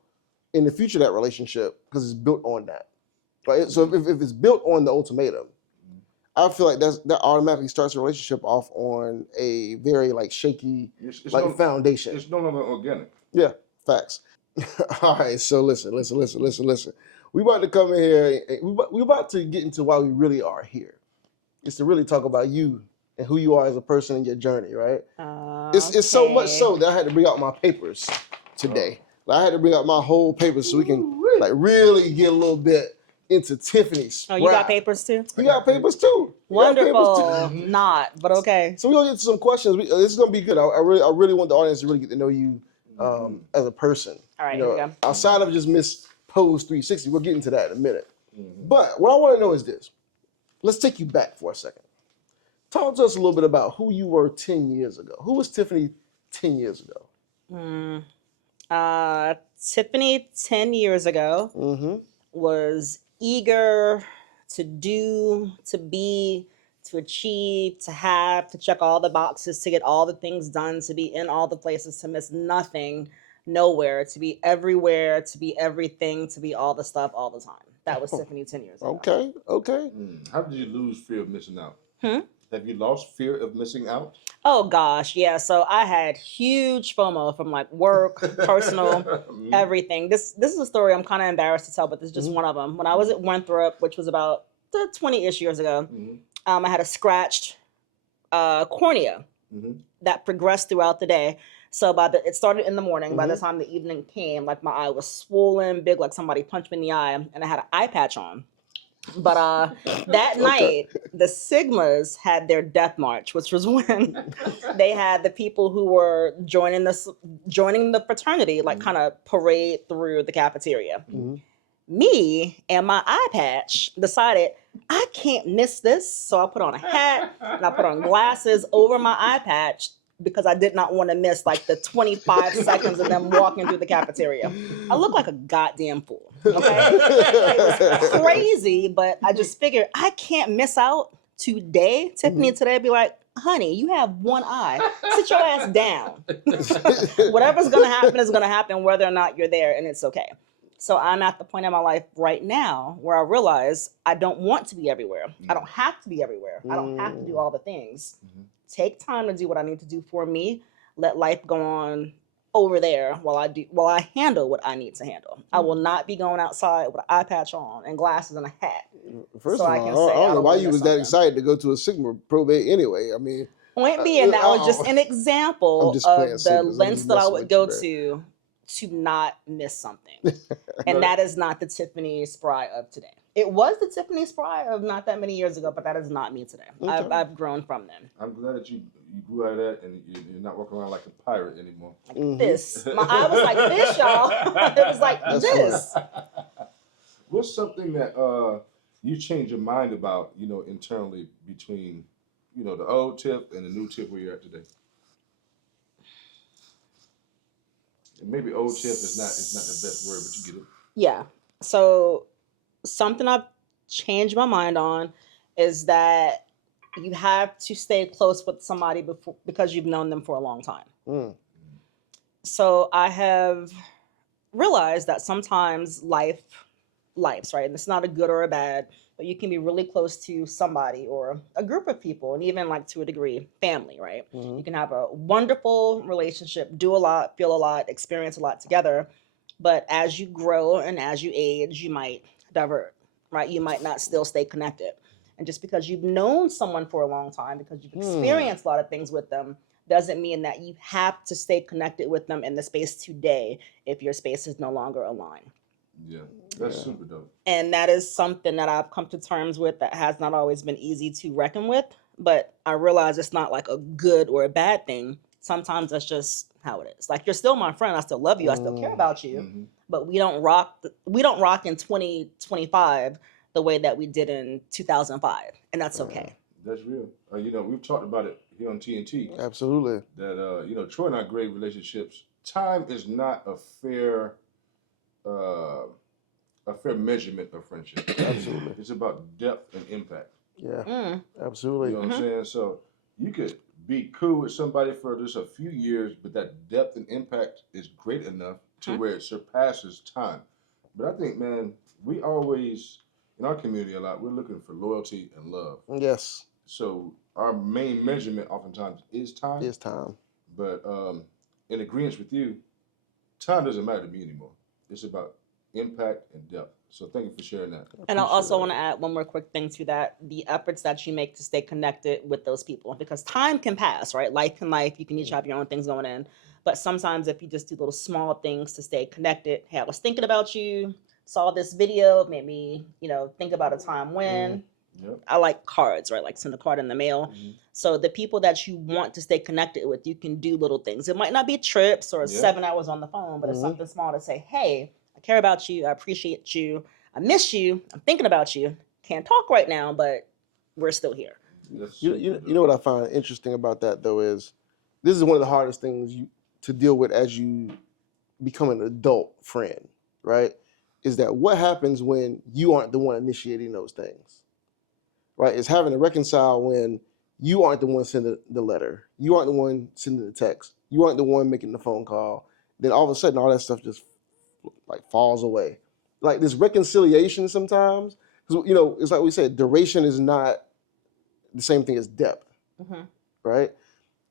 in the future of that relationship because it's built on that, right? So if it's built on the ultimatum, I feel like that automatically starts a relationship off on a very shaky foundation. It's no longer organic. Yeah, facts. All right, so listen. We about to come in here. We about to get into why we really are here. It's to really talk about you and who you are as a person in your journey, right? It's so much so that I had to bring out my papers today. I had to bring out my whole papers so we can really get a little bit into Tiffini's. Oh, you got papers too? You got papers too. Wonderful. Not, but okay. So we're gonna get to some questions. This is gonna be good. I really want the audience to really get to know you as a person. All right, here we go. Outside of just Miss Pose360, we'll get into that in a minute. But what I want to know is this. Let's take you back for a second. Talk to us a little bit about who you were 10 years ago. Who was Tiffini 10 years ago? Tiffini 10 years ago was eager to do, to be, to achieve, to have, to check all the boxes, to get all the things done, to be in all the places, to miss nothing, nowhere, to be everywhere, to be everything, to be all the stuff all the time. That was Tiffini 10 years ago. Okay. How did you lose fear of missing out? Have you lost fear of missing out? Oh gosh, yeah. So I had huge FOMO from work, personal, everything. This is a story I'm kind of embarrassed to tell, but this is just one of them. When I was at Winthrop, which was about 20-ish years ago, I had a scratched cornea that progressed throughout the day. So it started in the morning. By the time the evening came, my eye was swollen, big, like somebody punched me in the eye, and I had an eye patch on. But that night, the Sigmas had their death march, which was when they had the people who were joining the fraternity, kind of parade through the cafeteria. Me and my eye patch decided I can't miss this, so I put on a hat and I put on glasses over my eye patch because I did not want to miss the 25 seconds of them walking through the cafeteria. I look like a goddamn fool, okay? It was crazy, but I just figured I can't miss out today. Tiffini today be like, honey, you have one eye. Sit your ass down. Whatever's going to happen is going to happen whether or not you're there, and it's okay. So I'm at the point in my life right now where I realize I don't want to be everywhere. I don't have to be everywhere. I don't have to do all the things. Take time to do what I need to do for me. Let life go on over there while I handle what I need to handle. I will not be going outside with an eye patch on and glasses and a hat First So of I all, can say I don't know why you miss was that something. excited to go to a Sigma probate anyway. I mean, Point being, that was just an example of the lengths that I would go to not miss something. And that is not the Tiffini Spry of today. It was the Tiffini Spry of not that many years ago, but that is not me today. Okay. I've grown from them. I'm glad that you grew out of that and you're not walking around like a pirate anymore. Like this. My eye was like this, y'all. It was like this. What's something that you change your mind about, internally between, the old Tiff and the new Tiff where you're at today? And maybe old Tiff is not the best word, but you get it. Yeah. So something I've changed my mind on is that you have to stay close with somebody because you've known them for a long time. So I have realized that sometimes life's right, and it's not a good or a bad, but you can be really close to somebody or a group of people, and even like to a degree, family, right? You can have a wonderful relationship, do a lot, feel a lot, experience a lot together, but as you grow and as you age, you might divert, right? You might not still stay connected. And just because you've known someone for a long time, because you've experienced a lot of things with them, doesn't mean that you have to stay connected with them in the space today if your space is no longer aligned. Yeah, that's super dope. And that is something that I've come to terms with that has not always been easy to reckon with, but I realize it's not like a good or a bad thing. Sometimes that's just how it is. Like, you're still my friend. I still love you. I still care about you, but we don't rock in 2025 the way that we did in 2005, and that's okay. That's real. We've talked about it here on TNT. Absolutely. That Troy and I great relationships. Time is not a fair measurement of friendship. Absolutely. It's about depth and impact. Yeah. Absolutely. You know what I'm saying? So you could be cool with somebody for just a few years, but that depth and impact is great enough to where it surpasses time. But I think, man, we always, in our community a lot, we're looking for loyalty and love. Yes. So our main measurement oftentimes is time. But in agreement with you, time doesn't matter to me anymore. It's about impact and depth. So thank you for sharing that. And I also want to add one more quick thing to that: the efforts that you make to stay connected with those people, because time can pass, right? Life can life. You can each have your own things going in. But sometimes if you just do little small things to stay connected, hey, I was thinking about you, saw this video, made me, think about a time when. Yep. I like cards, right? Like send a card in the mail. So the people that you want to stay connected with, you can do little things. It might not be trips or 7 hours on the phone, but it's something small to say, hey, I care about you. I appreciate you. I miss you. I'm thinking about you. Can't talk right now, but we're still here. You know what I find interesting about that, though, is this is one of the hardest things to deal with as you become an adult friend, right? Is that what happens when you aren't the one initiating those things, right? It's having to reconcile when you aren't the one sending the letter. You aren't the one sending the text. You aren't the one making the phone call. Then all of a sudden, all that stuff just like falls away. Like this reconciliation sometimes, because it's like we said, duration is not the same thing as depth, right?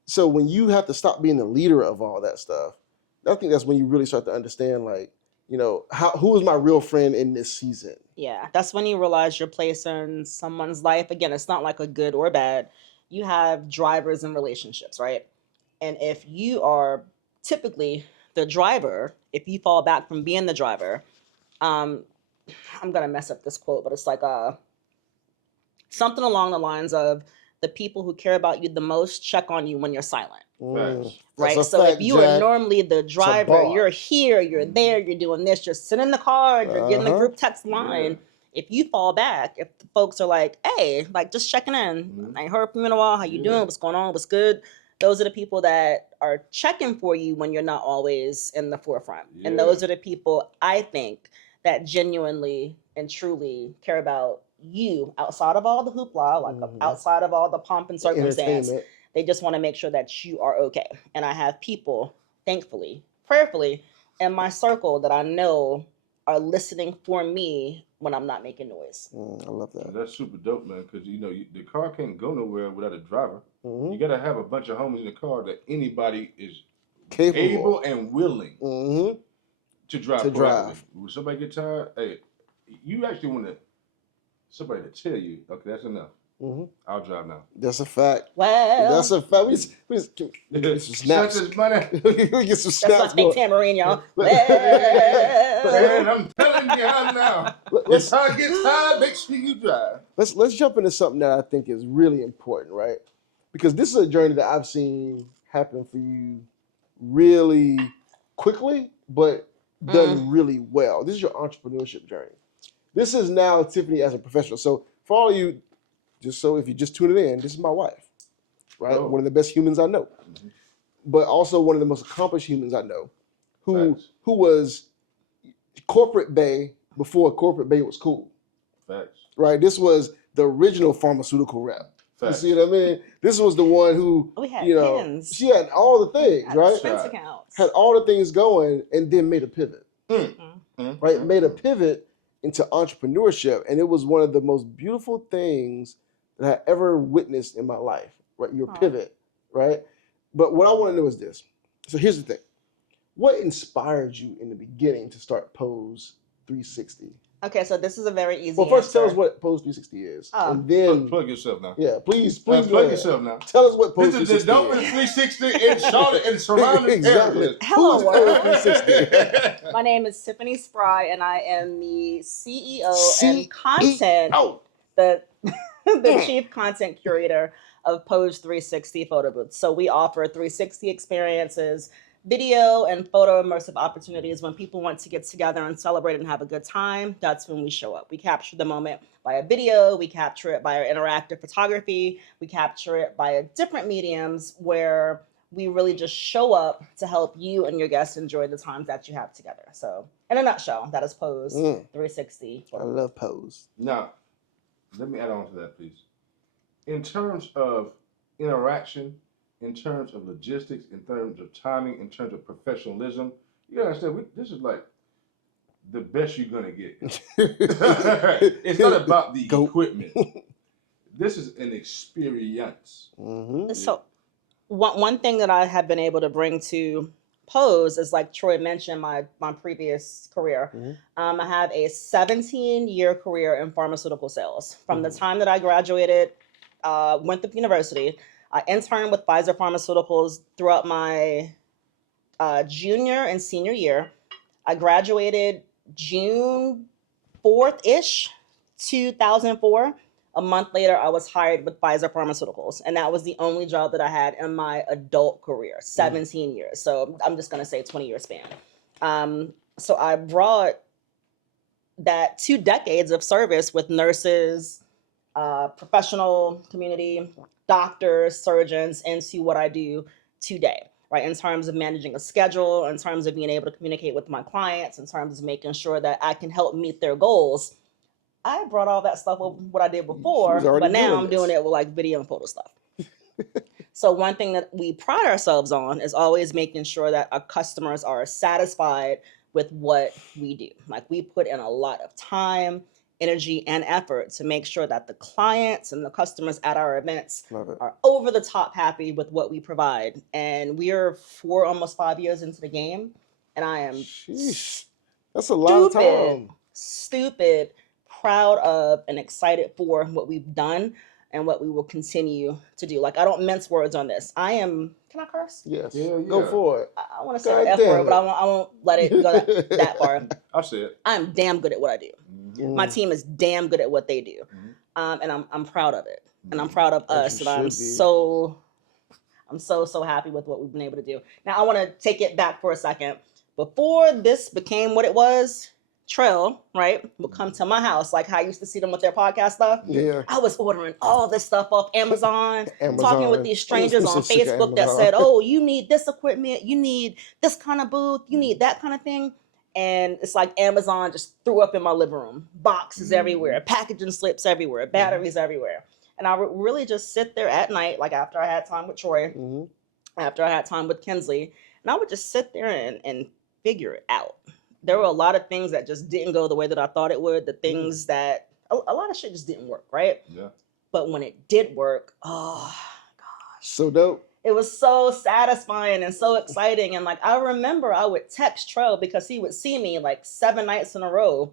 So when you have to stop being the leader of all that stuff, I think that's when you really start to understand, like, who is my real friend in this season? Yeah, that's when you realize your place in someone's life. Again, it's not like a good or bad. You have drivers in relationships, right? And if you are typically the driver, if you fall back from being the driver, I'm gonna mess up this quote, but it's like something along the lines of, the people who care about you the most check on you when you're silent. Right? So if you are normally the driver, you're here, you're there, you're doing this, you're sitting in the car, you're getting the group text line. If you fall back, if the folks are like, hey, like just checking in, I ain't heard from you in a while, how you doing, what's going on, what's good? Those are the people that are checking for you when you're not always in the forefront. And those are the people, I think, that genuinely and truly care about you outside of all the hoopla, like outside of all the pomp and circumstance. They just want to make sure that you are okay. And I have people, thankfully, prayerfully, in my circle that I know are listening for me when I'm not making noise. I love that. That's super dope, man, because the car can't go nowhere without a driver. You got to have a bunch of homies in the car that anybody is able and willing to drive. When somebody get tired, hey, you actually want to somebody to tell you, okay, that's enough. I'll drive now. That's a fact. Well, that's a fact. We get some snaps. Snatch this money. We get some snaps. That's my fake tambourine, y'all. Man, I'm telling you now. If time gets tired, make sure you drive. Let's jump into something that I think is really important, right? Because this is a journey that I've seen happen for you really quickly, but done really well. This is your entrepreneurship journey. This is now Tiffini as a professional. So for all of you, just so if you just tune it in, this is my wife, right? One of the best humans I know, but also one of the most accomplished humans I know, who was corporate bae before corporate bae was cool. Facts. Right? This was the original pharmaceutical rep. Facts. You see what I mean? This was the one who, pins. she had all the things, right? Expense accounts. Had all the things going and then made a pivot. Right? Made a pivot into entrepreneurship. And it was one of the most beautiful things that I ever witnessed in my life, right? Your pivot, right? But what I want to know is this. So here's the thing. What inspired you in the beginning to start Pose360? Okay, so this is a very easy Well, first answer. tell us what Pose360 is. And then plug yourself now. Yeah, please plug yourself now. Tell us what Pose360 Pose360 is. This is the Dope 360 in Charlotte and surrounding exactly. areas. Hello, Who's world. Pose360? My name is Tiffini Spry, and I am the CEO and content, the chief content curator of Pose360 Photo Booth. So we offer 360 experiences, video and photo immersive opportunities. When people want to get together and celebrate and have a good time, that's when we show up. We capture the moment via video, we capture it by our interactive photography, we capture it via different mediums where we really just show up to help you and your guests enjoy the times that you have together. So in a nutshell, that is Pose360. I love Pose. Now, let me add on to that, please. In terms of interaction, in terms of logistics, in terms of timing, in terms of professionalism, you gotta understand, this is like the best you're gonna get. It's not about the equipment. This is an experience. So one thing that I have been able to bring to Pose is, like Troy mentioned, my previous career. I have a 17-year career in pharmaceutical sales. From the time that I graduated, went to university, I interned with Pfizer Pharmaceuticals throughout my junior and senior year. I graduated June 4th-ish, 2004. A month later, I was hired with Pfizer Pharmaceuticals, and that was the only job that I had in my adult career, 17 years. So I'm just going to say 20-year span. So I brought that 2 decades of service with nurses, professional community, doctors, surgeons into what I do today, right? In terms of managing a schedule, in terms of being able to communicate with my clients, in terms of making sure that I can help meet their goals. I brought all that stuff over what I did before, but now I'm doing it with like video and photo stuff. So one thing that we pride ourselves on is always making sure that our customers are satisfied with what we do. Like, we put in a lot of time, energy, and effort to make sure that the clients and the customers at our events are over the top happy with what we provide. And we are almost 5 years into the game, and I am that's a long time. Stupid, proud of, and excited for what we've done and what we will continue to do. Like, I don't mince words on this. Can I curse? Yes. Yeah. Go for it. I want to say the F word, but I won't let it go that far. I'll say it. I'm damn good at what I do. My team is damn good at what they do. And I'm proud of it. And I'm proud of us. And I'm so happy with what we've been able to do. Now, I want to take it back for a second. Before this became what it was, Trail, right, would come to my house, like how I used to see them with their podcast stuff. Yeah. I was ordering all this stuff off Amazon, talking with these strangers on Facebook that said, oh, you need this equipment, you need this kind of booth, you need that kind of thing. And it's like Amazon just threw up in my living room. Boxes everywhere, packaging slips everywhere, batteries everywhere. And I would really just sit there at night, like after I had time with Troy, after I had time with Kinsley, and I would just sit there and figure it out. There were a lot of things that just didn't go the way that I thought it would. The things that, a lot of shit just didn't work, right? Yeah. But when it did work, oh gosh. So dope. It was so satisfying and so exciting. And like, I remember I would text Tro because he would see me like 7 nights in a row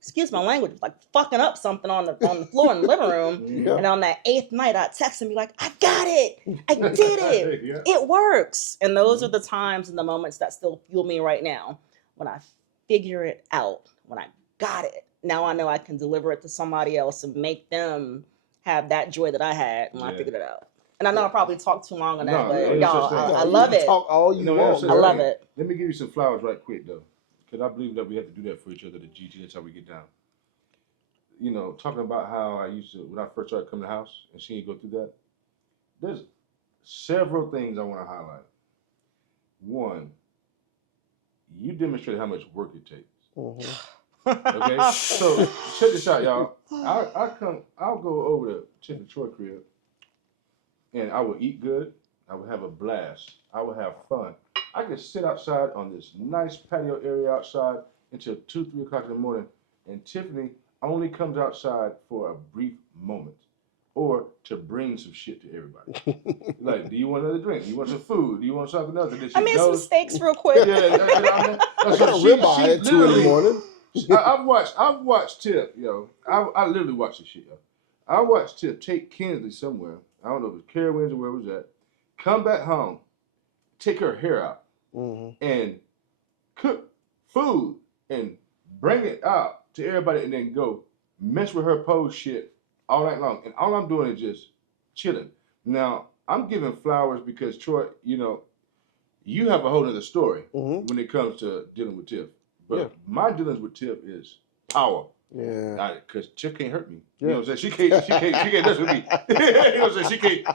excuse my language, like fucking up something on the floor in the living room. Yeah. And on that 8th night, I'd text and be like, I got it. I did it. Yeah. It works. And those are the times and the moments that still fuel me right now. When I figure it out, when I got it. Now I know I can deliver it to somebody else and make them have that joy that I had when I figured it out. And I know I probably talked too long on that, but y'all, I love it. Talk all you want. I love it. Let me give you some flowers right quick, though. Because I believe that we have to do that for each other, the GT, that's how we get down. You know, talking about how I used to, when I first started coming to the house and seeing you go through that, there's several things I want to highlight. One, you demonstrated how much work it takes. Okay, so check this out, y'all. I'll go over to Tiffany Troy crib, and I will eat good. I will have a blast. I will have fun. I can sit outside on this nice patio area outside until 2, 3 o'clock in the morning, and Tiffany only comes outside for a brief moment, or to bring some shit to everybody. Like, do you want another drink? Do you want some food? Do you want something else? I mean, some steaks real quick. Yeah, I got a ribeye at 2 in the morning. I've watched Tip, yo. I literally watched this shit, yo. I watched Tip take Kinsley somewhere. I don't know if it was Carowinds or where it was at. Come back home, take her hair out, and cook food and bring it out to everybody, and then go mess with her pose shit all night long. And all I'm doing is just chilling. Now, I'm giving flowers because, Troy, you know, you have a whole other story when it comes to dealing with Tiff. But my dealings with Tiff is power. Yeah. Because Tiff can't hurt me. You know what I'm saying? She can't mess with me. You know what I'm saying?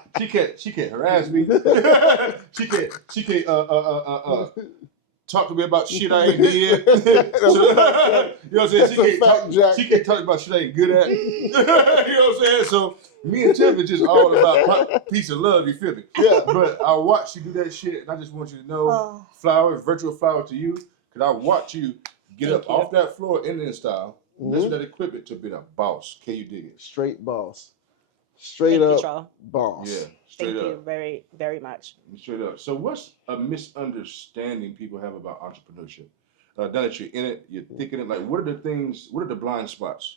She can't harass me. she can't talk to me about shit I ain't did. So, you know what I'm saying? She can't talk about shit I ain't good at. You know what I'm saying? So me and Tiff is just all about peace and love, you feel me? Yeah. But I watch you do that shit, and I just want you to know, flowers, virtual flowers to you, because I watch you get up off that floor Indian style, mess with that equipment to be a boss. Can you dig it? Straight boss. Straight up boss. Yeah. Thank you very, very much. Straight up. So what's a misunderstanding people have about entrepreneurship? Now that you're in it, you're thinking it, like, what are the blind spots?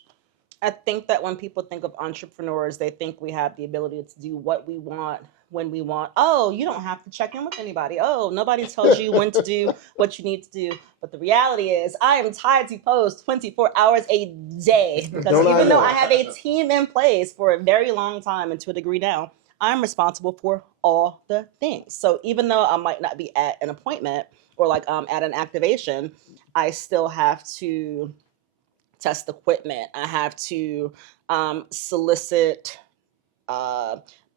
I think that when people think of entrepreneurs, they think we have the ability to do what we want, when we want. Oh, you don't have to check in with anybody. Oh, nobody tells you when to do what you need to do. But the reality is I am tied to Pose 24 hours a day. Because even though I have a team in place for a very long time, and to a degree now, I'm responsible for all the things. So even though I might not be at an appointment or like at an activation, I still have to test equipment. I have to solicit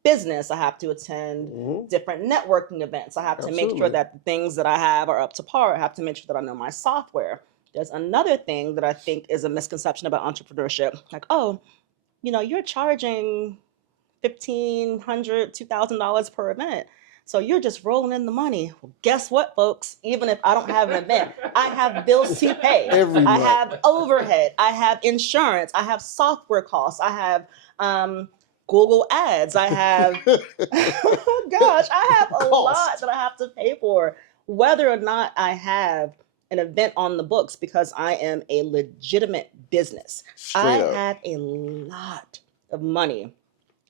business. I have to attend different networking events. I have to make sure that the things that I have are up to par. I have to make sure that I know my software. There's another thing that I think is a misconception about entrepreneurship. Like, oh, you know, you're charging $1,500, $2,000 per event. So you're just rolling in the money. Well, guess what, folks? Even if I don't have an event, I have bills to pay. I have overhead. I have insurance. I have software costs. I have Google ads. I have, oh gosh, I have a lot that I have to pay for, whether or not I have an event on the books, because I am a legitimate business. I have a lot of money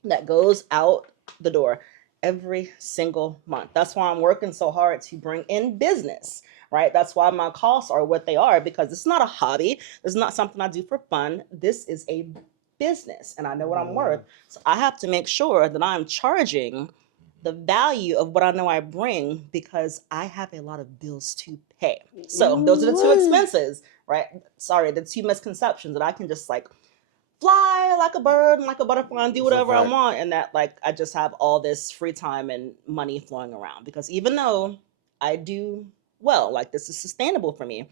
that goes out the door every single month. That's why I'm working so hard to bring in business, right? That's why my costs are what they are, because it's not a hobby. It's not something I do for fun. This is a business, and I know what I'm worth. So I have to make sure that I'm charging the value of what I know I bring, because I have a lot of bills to pay. So those are the two expenses, right? Sorry, the two misconceptions that I can just like fly like a bird and like a butterfly and do whatever I want, and that like I just have all this free time and money flowing around. Because even though I do well, like this is sustainable for me,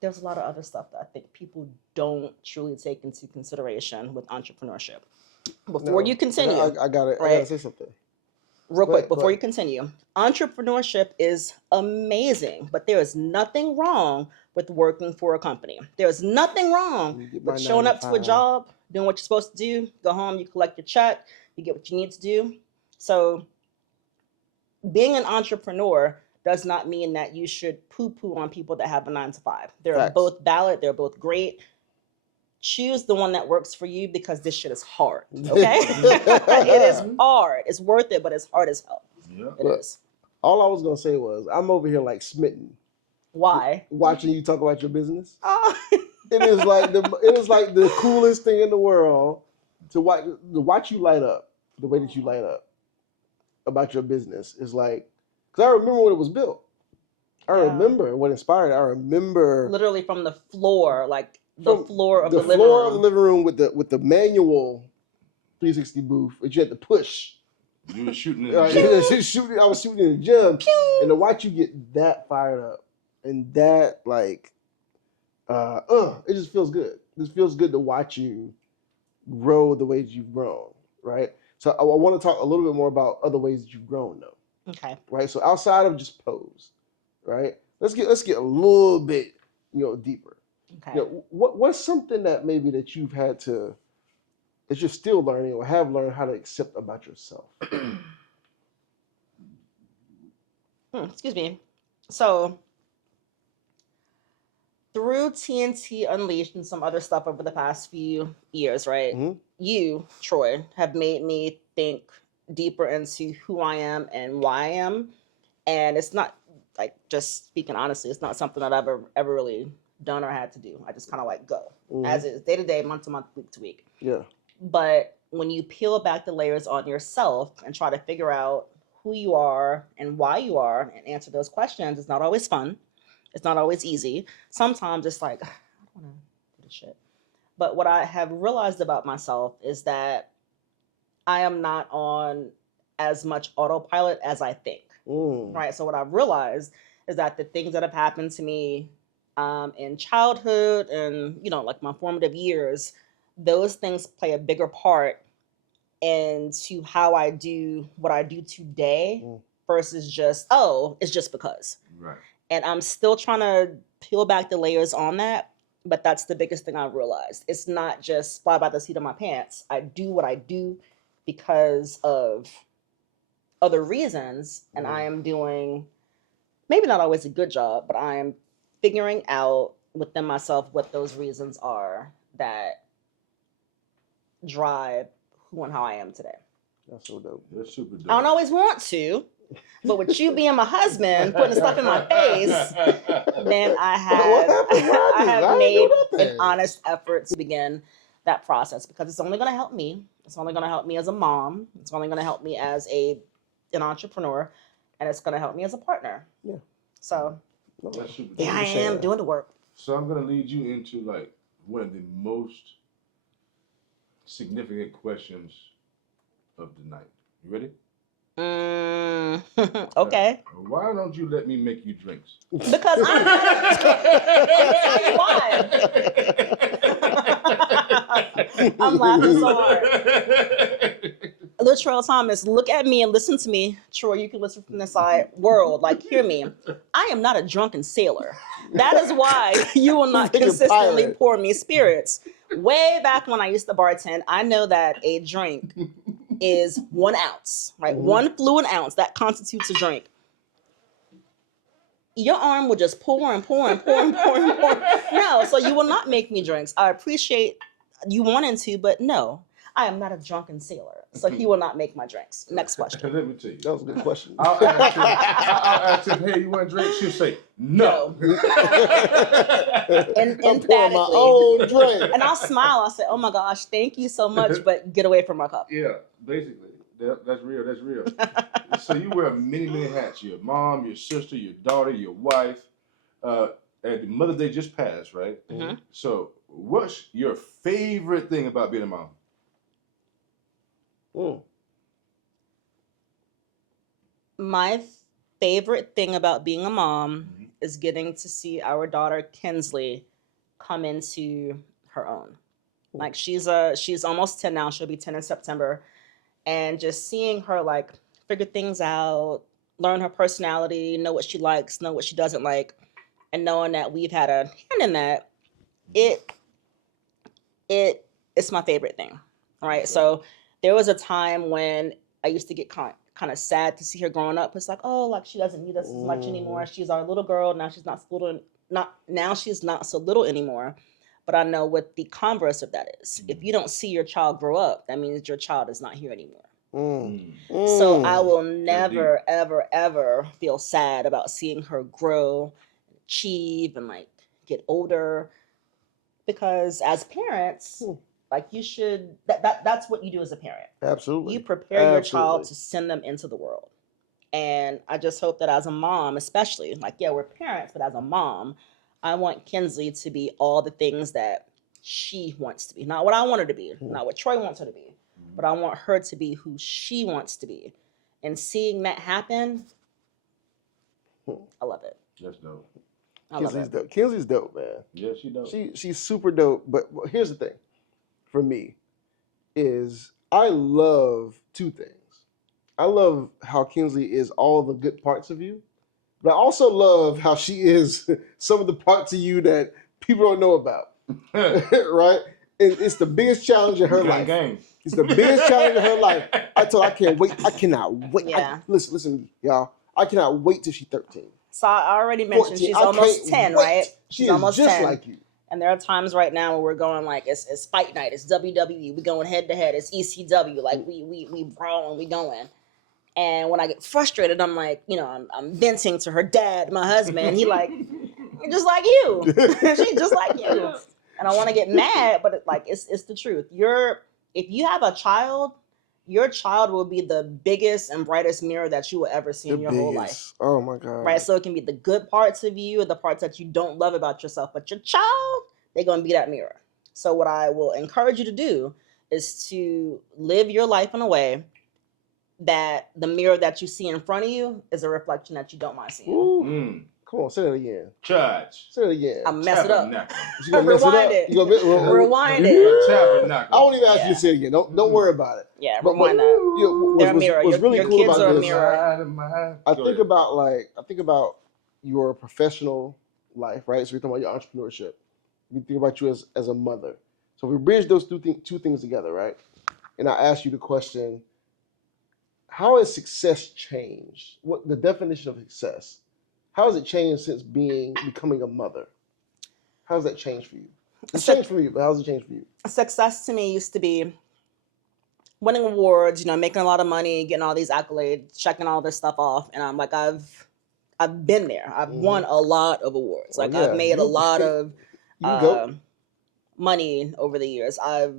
there's a lot of other stuff that I think people don't truly take into consideration with entrepreneurship. Before you continue, I gotta say something real quick before you continue. Entrepreneurship is amazing, but there is nothing wrong with working for a company. There's nothing wrong with showing up to a job, doing what you're supposed to do, go home, you collect your check, you get what you need to do. So being an entrepreneur does not mean that you should poo-poo on people that have a 9-to-5. They're both valid, they're both great. choose the one that works for you because this shit is hard. Okay, it is hard. It's worth it, but it's hard as hell. Yeah, it is. All I was gonna say was I'm over here like smitten. Why? Watching you talk about your business. Oh. It is like the coolest thing in the world to watch you light up the way that you light up about your business. Is like, because I remember when it was built. I remember what inspired it. I remember literally from the floor, like the floor of the living room with the manual 360 booth that you had to push. You were shooting in I was shooting in the gym. Pew! And to watch you get that fired up and that like it just feels good. It just feels good to watch you grow the ways you've grown, right? So I want to talk a little bit more about other ways that you've grown though. Okay. Right? So outside of just Pose, right? Let's get a little bit, deeper. Okay. What's something that maybe that you've had to, that you're still learning or have learned how to accept about yourself? Excuse me. So through TNTunleashed and some other stuff over the past few years, right? Mm-hmm. You, Troy, have made me think deeper into who I am and why I am. And it's not, like, just speaking honestly, it's not something that I've ever really done or had to do. I just kind of like go as is, day to day, month to month, week to week. Yeah. But when you peel back the layers on yourself and try to figure out who you are and why you are and answer those questions, it's not always fun. It's not always easy. Sometimes it's like, I don't want to do this shit. But what I have realized about myself is that I am not on as much autopilot as I think. Right? So what I've realized is that the things that have happened to me in childhood and, like my formative years, those things play a bigger part into how I do what I do today versus just, it's just because. Right. And I'm still trying to peel back the layers on that, but that's the biggest thing I've realized. It's not just fly by the seat of my pants. I do what I do because of other reasons, and I am doing maybe not always a good job, but I am figuring out within myself what those reasons are that drive who and how I am today. That's so dope. That's super dope. I don't always want to, but with you being my husband, putting stuff in my face, then I have made an honest effort to begin that process because it's only going to help me. It's only going to help me as a mom. It's only going to help me as an entrepreneur, and it's going to help me as a partner. Yeah. So here I am doing the work. So I'm going to lead you into like one of the most significant questions of the night. You ready? Okay. Why don't you let me make you drinks? Because I'm tell you why. I'm laughing so hard. Latrell Thomas, look at me and listen to me. Troy, you can listen from the side world. Like, hear me. I am not a drunken sailor. That is why you will not consistently pour me spirits. Way back when I used to bartend, I know that a drink is 1 ounce, right? 1 fluid ounce, that constitutes a drink. Your arm will just pour and pour and pour and pour and pour. No, so you will not make me drinks. I appreciate you wanting to, but no, I am not a drunken sailor. So he will not make my drinks. Next question. Let me tell you. That was a good question. I'll ask her, hey, you want a drink? She'll say, no. And I'm pouring my own drink. And I'll smile. I'll say, oh my gosh, thank you so much, but get away from my cup. Yeah, basically. That's real. That's real. So you wear many, many hats. Your mom, your sister, your daughter, your wife. And Mother's Day just passed, right? Mm-hmm. So what's your favorite thing about being a mom? My favorite thing about being a mom is getting to see our daughter Kinsley come into her own. Like she's almost 10 now. She'll be 10 in September. And just seeing her like figure things out, learn her personality, know what she likes, know what she doesn't like, and knowing that we've had a hand in that, it's my favorite thing. All right. So there was a time when I used to get kind of sad to see her growing up. It's like, oh, like she doesn't need us as much anymore. She's our little girl. Now she's not so little anymore. But I know what the converse of that is. If you don't see your child grow up, that means your child is not here anymore. So I will never, ever, ever feel sad about seeing her grow, achieve, and like get older. Because as parents, like you should, that's what you do as a parent. Absolutely. You prepare your child to send them into the world. And I just hope that as a mom, especially, like, yeah, we're parents, but as a mom, I want Kinsley to be all the things that she wants to be. Not what I want her to be, not what Troy wants her to be, but I want her to be who she wants to be. And seeing that happen, I love it. That's dope. Kinsley's dope. Kinsley's dope, man. Yeah, she dope. She's super dope. But here's the thing, for me, is I love two things. I love how Kinsley is all the good parts of you, but I also love how she is some of the parts of you that people don't know about, right? And it's the biggest challenge in her life. It's the biggest challenge in her life. I told her, I can't wait. I cannot wait. Yeah. Listen, y'all. I cannot wait till she's 13. So I already mentioned 14. She's almost 10, right? She's almost just 10. Like you. And there are times right now where we're going like it's fight night, it's WWE, we going head to head, it's ECW, like we brawling, we going. And when I get frustrated, I'm like, I'm venting to her dad, my husband. He like, just like you. She's just like you. And I want to get mad, but it's the truth. If you have a child, your child will be the biggest and brightest mirror that you will ever see in your whole life. Oh my God. Right? So it can be the good parts of you or the parts that you don't love about yourself. But your child, they're going to be that mirror. So what I will encourage you to do is to live your life in a way that the mirror that you see in front of you is a reflection that you don't mind seeing. Come on, say that again. Charge. Say it again. I mess it up. You gonna mess rewind it. You gonna rewind it. I won't even ask you to say it again. Don't worry about it. Yeah, rewind that. They're a mirror. What's really cool kids about are this, a mirror. I think about your professional life, right? So we're talking about your entrepreneurship. We think about you as a mother. So if we bridge those two things together, right? And I ask you the question, how has success changed? What the definition of success? How has it changed since becoming a mother? How has that changed for you? It's changed for you, but how has it changed for you? Success to me used to be winning awards, making a lot of money, getting all these accolades, checking all this stuff off. And I'm like, I've been there. I've won a lot of awards. Like I've made a lot of money over the years. I've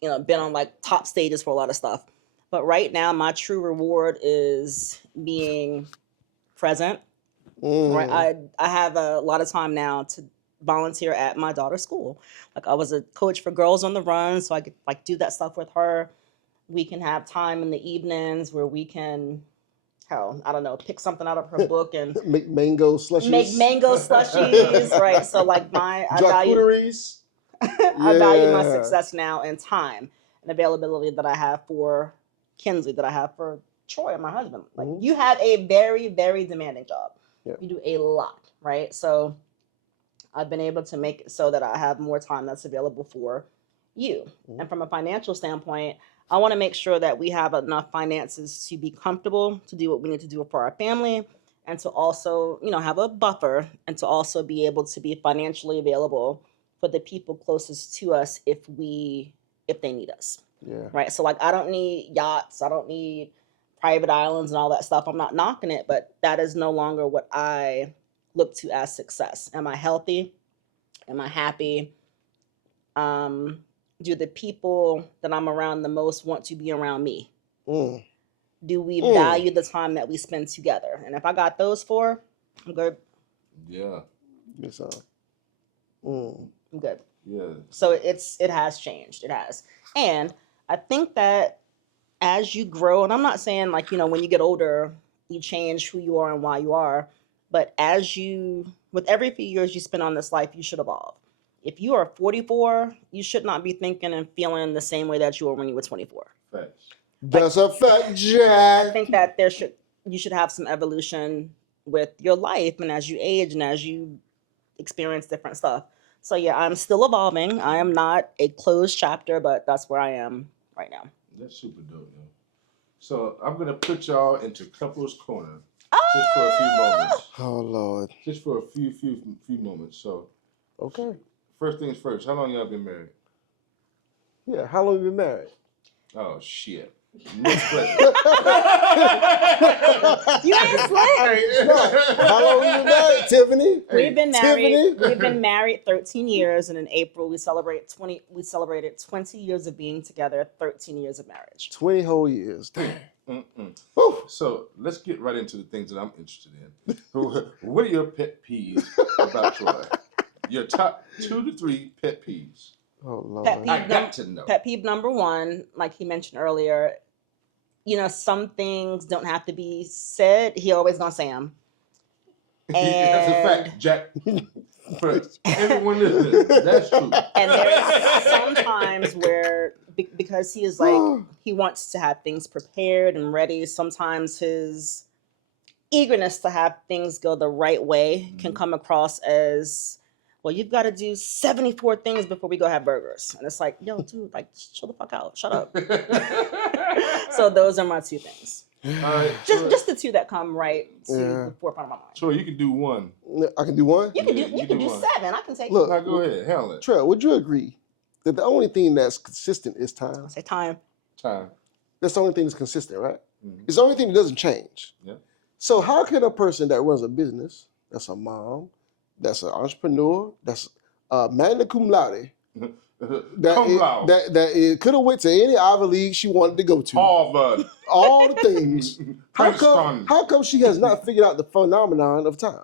been on like top stages for a lot of stuff. But right now, my true reward is being present. Right, I have a lot of time now to volunteer at my daughter's school. Like I was a coach for Girls on the Run, so I could like do that stuff with her. We can have time in the evenings where we can, pick something out of her book and make mango slushies. Right? So like I value my success now in time and availability that I have for Kinsley, that I have for Troy, my husband. Like you have a very, very demanding job. Yeah. You do a lot, right? So I've been able to make it so that I have more time that's available for you. And from a financial standpoint, I want to make sure that we have enough finances to be comfortable to do what we need to do for our family and to also, have a buffer and to also be able to be financially available for the people closest to us if they need us. Yeah. Right. So like I don't need yachts. I don't need private islands and all that stuff. I'm not knocking it, but that is no longer what I look to as success. Am I healthy? Am I happy? Do the people that I'm around the most want to be around me? Do we value the time that we spend together? And if I got those four, I'm good. Yeah. Yes, I'm good. Yeah. So it has changed. It has. And I think that as you grow, and I'm not saying like, when you get older, you change who you are and why you are, but with every few years you spend on this life, you should evolve. If you are 44, you should not be thinking and feeling the same way that you were when you were 24. Facts. That's a fact, Jack. I think that you should have some evolution with your life and as you age and as you experience different stuff. So yeah, I'm still evolving. I am not a closed chapter, but that's where I am right now. That's super dope, man. So I'm gonna put y'all into couples corner just for a few moments. Oh Lord. Just for a few moments. So okay. First things first. How long y'all been married? Yeah, how long have you been married? Oh shit. Next question. You ain't slick. No. How long have you been married, Tiffany? We've been married. Tiffany? We've been married 13 years, and in April we celebrated 20 years of being together, 13 years of marriage. 20 whole years. Damn. So let's get right into the things that I'm interested in. What are your pet peeves about Troy? Your top 2 to 3 pet peeves. Oh Lord. I got to know. Pet peeve number 1, like he mentioned earlier, some things don't have to be said. He always gonna say them. That's a fact, Jack. For everyone listening, that's true. And there's sometimes where, because he is like, he wants to have things prepared and ready, sometimes his eagerness to have things go the right way can come across as, well, you've got to do 74 things before we go have burgers. And it's like, yo, dude, like, chill the fuck out. Shut up. So those are my 2 things. Just the 2 that come right to the forefront of my mind. Troy, you can do 1. I can do 1? You can do 7. I can take Look, now go ahead, handle it. Trey, would you agree that the only thing that's consistent is time? I say time. That's the only thing that's consistent, right? Mm-hmm. It's the only thing that doesn't change. Yeah. So how can a person that runs a business, that's a mom, that's an entrepreneur, that's magna cum laude, that could have went to any Ivy League she wanted to go to, Harvard, all the things. How come she has not figured out the phenomenon of time?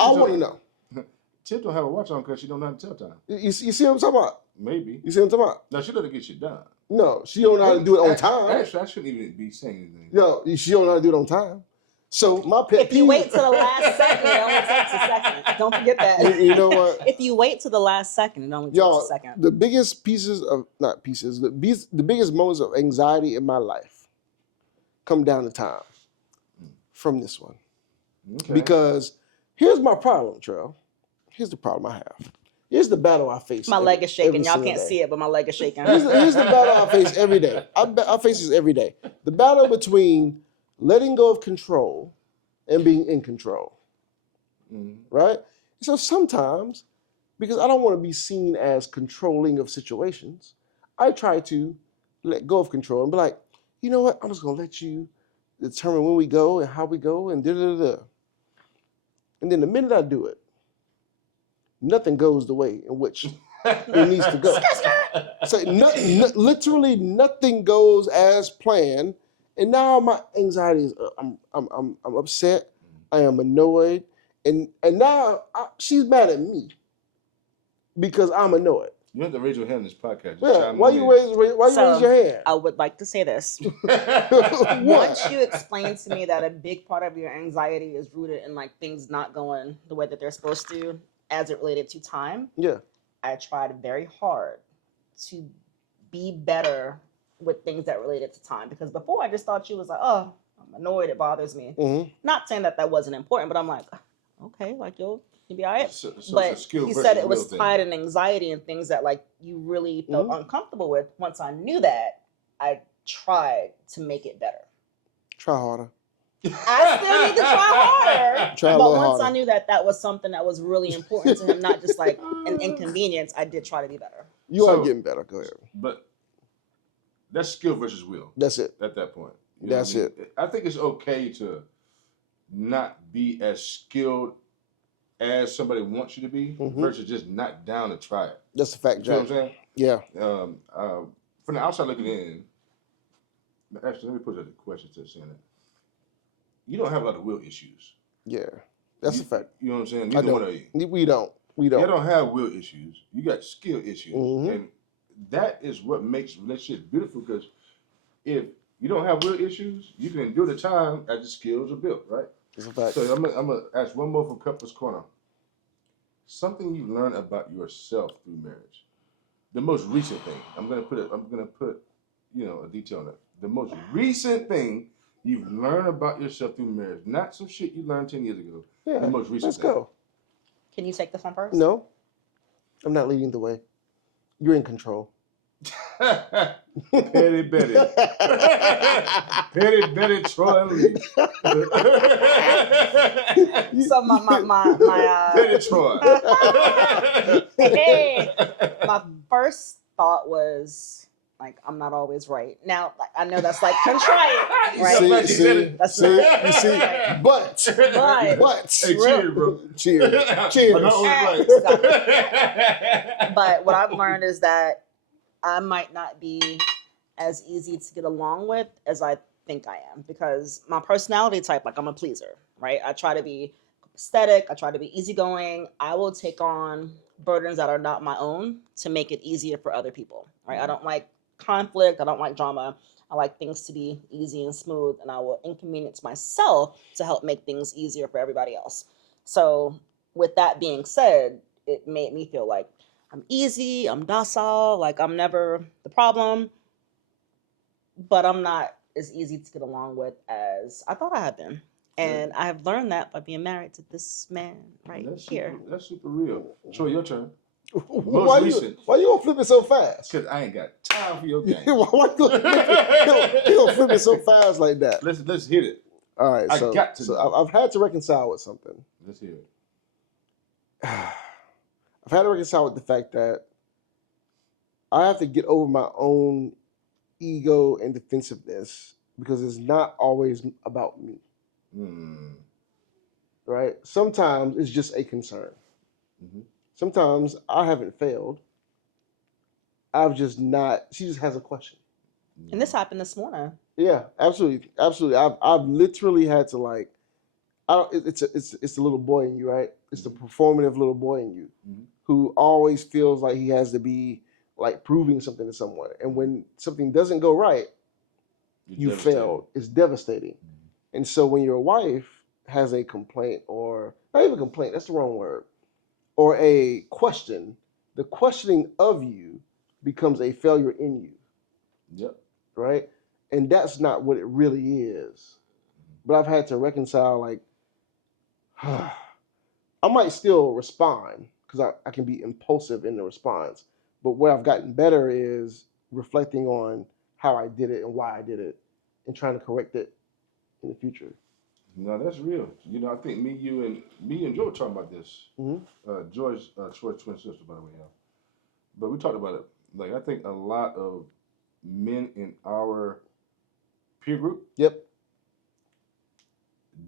I want to know. Tip don't have a watch on because she don't know how to tell time. You see what I'm talking about? Maybe. You see what I'm talking about? No, she doesn't get shit done. No, she don't know how to do it on time. Actually, I shouldn't even be saying anything. No, she don't know how to do it on time. So my pet peeve. If you wait till the last second, it only takes a second. Don't forget that. You know what? If you wait till the last second, it only takes a second. The biggest the biggest moments of anxiety in my life come down to time from this one. Okay. Because here's my problem, Trell. Here's the problem I have. Here's the battle I face. My leg is shaking. Y'all can't see it, but my leg is shaking. Here's the battle I face every day. I face this every day. The battle between letting go of control and being in control. Mm-hmm. Right? So sometimes, because I don't want to be seen as controlling of situations, I try to let go of control and be like, you know what? I'm just going to let you determine when we go and how we go and da-da-da-da. And then the minute I do it, nothing goes the way in which it needs to go. So literally nothing goes as planned. And now my anxiety is, I'm upset, I am annoyed, and now she's mad at me because I'm annoyed. You have to raise your hand in this podcast. Yeah, why you raise your hand? I would like to say this. Once you explain to me that a big part of your anxiety is rooted in like things not going the way that they're supposed to, as it related to time, I tried very hard to be better with things that related to time, because before I just thought you was like, oh, I'm annoyed, it bothers me. Mm-hmm. Not saying that wasn't important, but I'm like, okay, like you'll be all right. So but he said it was tied in anxiety and things that like you really felt uncomfortable with. Once I knew that, I tried to make it better. Try harder. I still need to try harder. But once harder. I knew that was something that was really important to him, not just like an inconvenience, I did try to be better. You are getting better. Go ahead. But that's skill versus will. That's it. At that point. That's it. I think it's okay to not be as skilled as somebody wants you to be versus just not down to try it. That's a fact, Jack. You know what I'm saying? Yeah. From the outside looking in, actually, let me put a question to saying that. You don't have a lot of will issues. Yeah, that's a fact. You know what I'm saying? Neither one of you. We don't. You don't have will issues. You got skill issues. Mm-hmm. And that is what makes relationships beautiful, because if you don't have will issues, you can endure the time as the skills are built, right? That's a fact. So I'm gonna ask one more from Couples Corner. Something you learned about yourself through marriage. The most recent thing. I'm gonna put a detail on it. The most recent thing you've learned about yourself through marriage. Not some shit you learned 10 years ago. Yeah. The most recent thing. Let's go. Can you take this one first? No. I'm not leading the way. You're in control. Petty Betty. Petty Betty Troy Lee. So my Petty Troy. Hey, my first thought was like, I'm not always right. Now, like, I know that's like contrite, right? See, but hey, cheers, bro. Cheers. I'm not always right. But what I've learned is that I might not be as easy to get along with as I think I am, because my personality type, like, I'm a pleaser, right? I try to be aesthetic. I try to be easygoing. I will take on burdens that are not my own to make it easier for other people, right? I don't like conflict. I don't like drama. I like things to be easy and smooth, and I will inconvenience myself to help make things easier for everybody else. So with that being said, it made me feel like I'm easy, I'm docile, like I'm never the problem, but I'm not as easy to get along with as I thought I had been. And I have learned that by being married to this man here. That's super real. Troy, your turn. Why you gonna flip it so fast? Because I ain't got time for your game. Why you gonna flip it so fast like that? Let's hit it. All right, I got to. So I've had to reconcile with something. Let's hear it. I've had to reconcile with the fact that I have to get over my own ego and defensiveness, because it's not always about me. Right? Sometimes it's just a concern. Mm-hmm. Sometimes I haven't failed. I've just not. She just has a question. And this happened this morning. Yeah, absolutely, absolutely. I've literally had to, like, it's the little boy in you, right? It's the performative little boy in you who always feels like he has to be like proving something to someone, and when something doesn't go right, you failed. It's devastating. And so when your wife has a complaint, or not even complaint, that's the wrong word, or a question, the questioning of you becomes a failure in you. Yep. Right? And that's not what it really is. But I've had to reconcile, like, I might still respond because I can be impulsive in the response. But where I've gotten better is reflecting on how I did it and why I did it, and trying to correct it in the future. No, that's real. You know, I think me and Joe were talking about this. Joy's Troy's twin sister, by the way. But we talked about it. Like, I think a lot of men in our peer group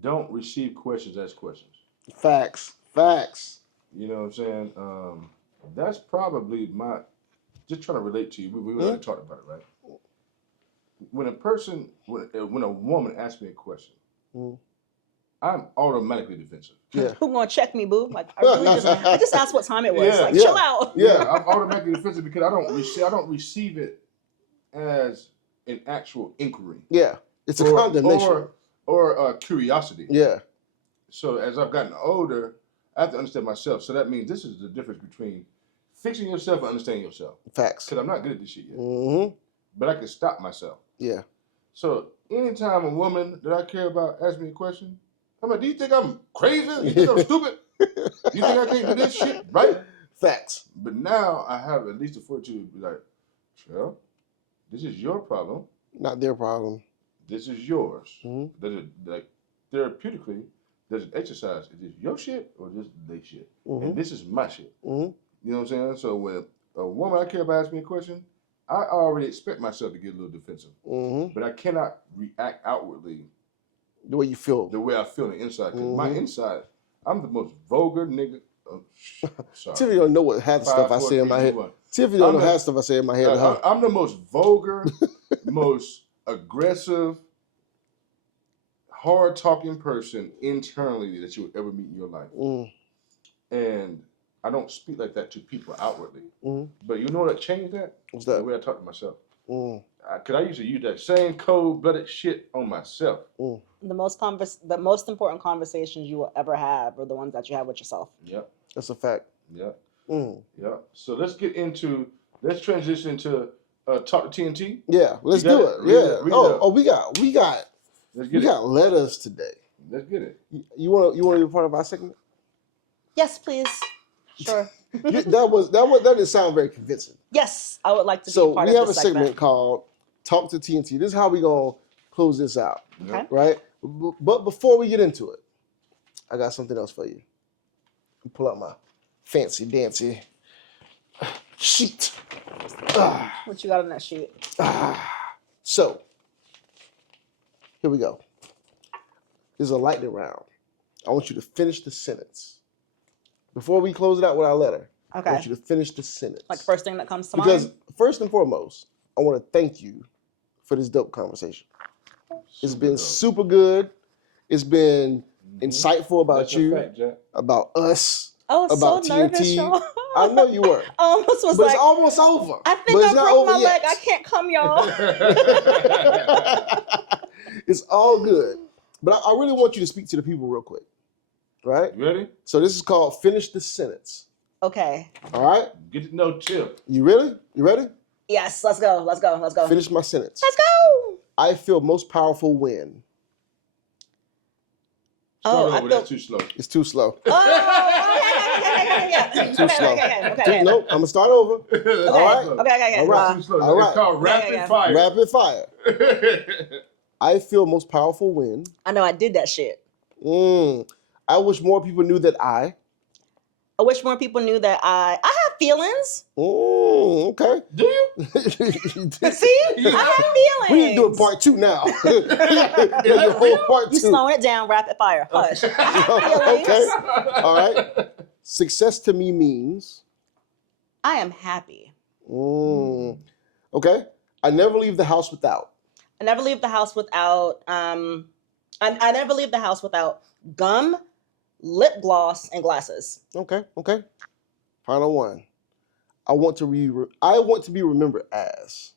don't receive questions as questions. Facts. You know what I'm saying? That's probably just trying to relate to you. We already talked about it, right? When a woman asks me a question, I'm automatically defensive. Yeah. Who gonna check me, boo? Like, I just asked what time it was. Chill out. Yeah, I'm automatically defensive because I don't receive it as an actual inquiry. Yeah, it's a condemnation or curiosity. Yeah. So as I've gotten older, I have to understand myself. So that means this is the difference between fixing yourself and understanding yourself. Facts. Because I'm not good at this shit yet. But I can stop myself. Yeah. So anytime a woman that I care about asks me a question, I'm like, do you think I'm crazy? You think I'm stupid? You think I can't do this shit, right? Facts. But now I have at least the fortitude to be like, well, this is your problem. Not their problem. This is yours. Like, therapeutically, there's an exercise. Is this your shit or just their shit? And this is my shit. You know what I'm saying? So when a woman I care about asks me a question, I already expect myself to get a little defensive. But I cannot react outwardly the way you feel. The way I feel on the inside. Because my inside, I'm the most vulgar nigga. Sorry. Tiffany don't know what half the stuff I say in my head. Tiffany don't know half the stuff I say in my head. I'm the most vulgar, most aggressive, hard-talking person internally that you would ever meet in your life. And I don't speak like that to people outwardly. But you know what changed that? What's that? The way I talk to myself. Because I used to use that same cold-blooded shit on myself. The most important conversations you will ever have are the ones that you have with yourself. Yep. That's a fact. Yep. Yep. So let's transition to Talk to TNT. Yeah, let's do it. We got letters today. Let's get it. You want to be part of our segment? Yes, please. Sure. That didn't sound very convincing. Yes, I would like to be So a part we of have this a segment called Talk to TNT. This is how we're going to close this out. Okay. Right? But before we get into it, I got something else for you. Pull out my fancy dancy sheet. What you got on that sheet? So, here we go. This is a lightning round. I want you to finish the sentence. Before we close it out with our letter, Okay. I want you to finish the sentence. Like first thing that comes to mind? Because first and foremost, I want to thank you for this dope conversation. It's been super good. It's been insightful about you, about us, about so TNT. Nervous, y'all. I know you were. Almost was but like, it's almost over. I think I broke my leg. I can't come, y'all. It's all good. But I really want you to speak to the people real quick. Right? You ready? So this is called Finish the Sentence. Okay. All right? Get to know Tiff. You ready? You ready? Yes, let's go. Let's go. Let's go. Finish my sentence. Let's go. I feel most powerful when. That's too slow. It's too slow. Okay. Too slow. Okay. Nope, I'm going to start over. Okay. All right? Okay. All right. Too slow. All right. It's called rapid fire. Rapid fire. I feel most powerful when. I know I did that shit. I wish more people knew that I wish more people knew that I have feelings. Okay. Do you? See? I have feelings. We need to do a part 2 now. Part 2. You slowing it down, rapid fire. Hush. I have feelings. Okay. All right. Success to me means? I am happy. Okay. I never leave the house without? I never leave the house without, I never leave the house without gum, lip gloss, and glasses. Okay. Final one. I want to be remembered as.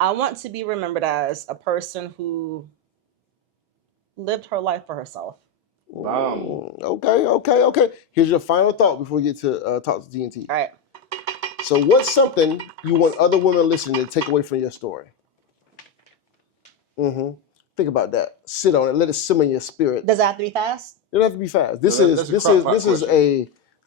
I want to be remembered as a person who lived her life for herself. Okay. Here's your final thought before we get to talk to TNT. All right. So what's something you want other women listening to take away from your story? Think about that. Sit on it. Let it simmer in your spirit. Does it have to be fast? It doesn't have to be fast.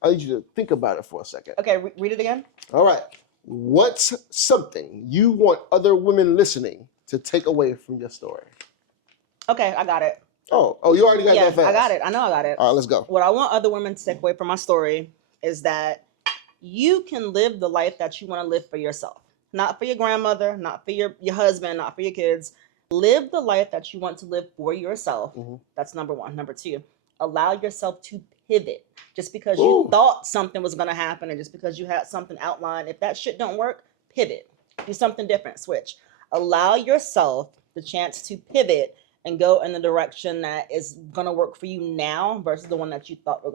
I need you to think about it for a second. Okay, read it again. All right. What's something you want other women listening to take away from your story? Okay, I got it. Oh, you already got that fast? I got it. I know I got it. All right, let's go. What I want other women to take away from my story is that you can live the life that you want to live for yourself. Not for your grandmother, not for your husband, not for your kids. Live the life that you want to live for yourself. That's number one. Number two, allow yourself to pivot. Just because you thought something was going to happen and just because you had something outlined, if that shit don't work, pivot. Do something different. Switch. Allow yourself the chance to pivot and go in the direction that is going to work for you now versus the one that you thought was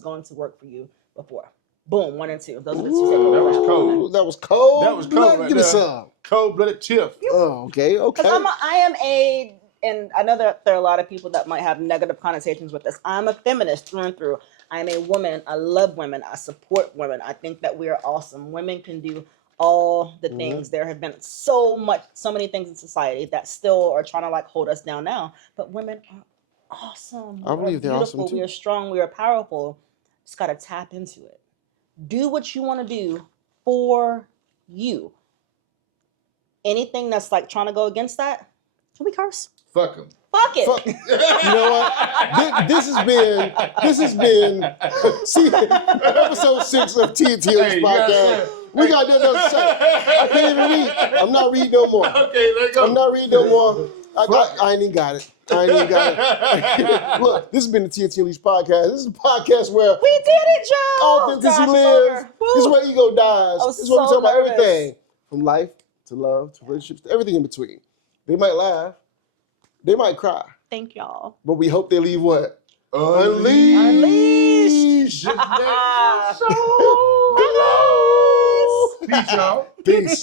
going to work for you before. Boom, 1 and 2. Those are the 2 takeaways. That was cold. That was cold. That was cold. Right Give us some. Cold-blooded Tiff. Oh, okay. Because and I know that there are a lot of people that might have negative connotations with this. I'm a feminist through and through. I'm a woman. I love women. I support women. I think that we are awesome. Women can do all the things. There have been so many things in society that still are trying to hold us down now. But women are awesome. I believe they're awesome too. We are strong. We are powerful. Just got to tap into it. Do what you want to do for you. Anything that's trying to go against that, can we curse? Fuck them. Fuck it. You know what? This has been see, episode 6 of TNTunleashed podcast. We got nothing else to say. I can't even read. I'm not reading no more. Okay, let's go. I'm not reading no more. I ain't even got it. Look, this has been the TNTunleashed podcast. This is a podcast where we did it, Joe. authenticity lives. This is where ego dies. This is where we talk about everything from life to love to relationships to everything in between. They might laugh. They might cry. Thank y'all. But we hope they leave what? Unleashed. Peace, y'all. Peace.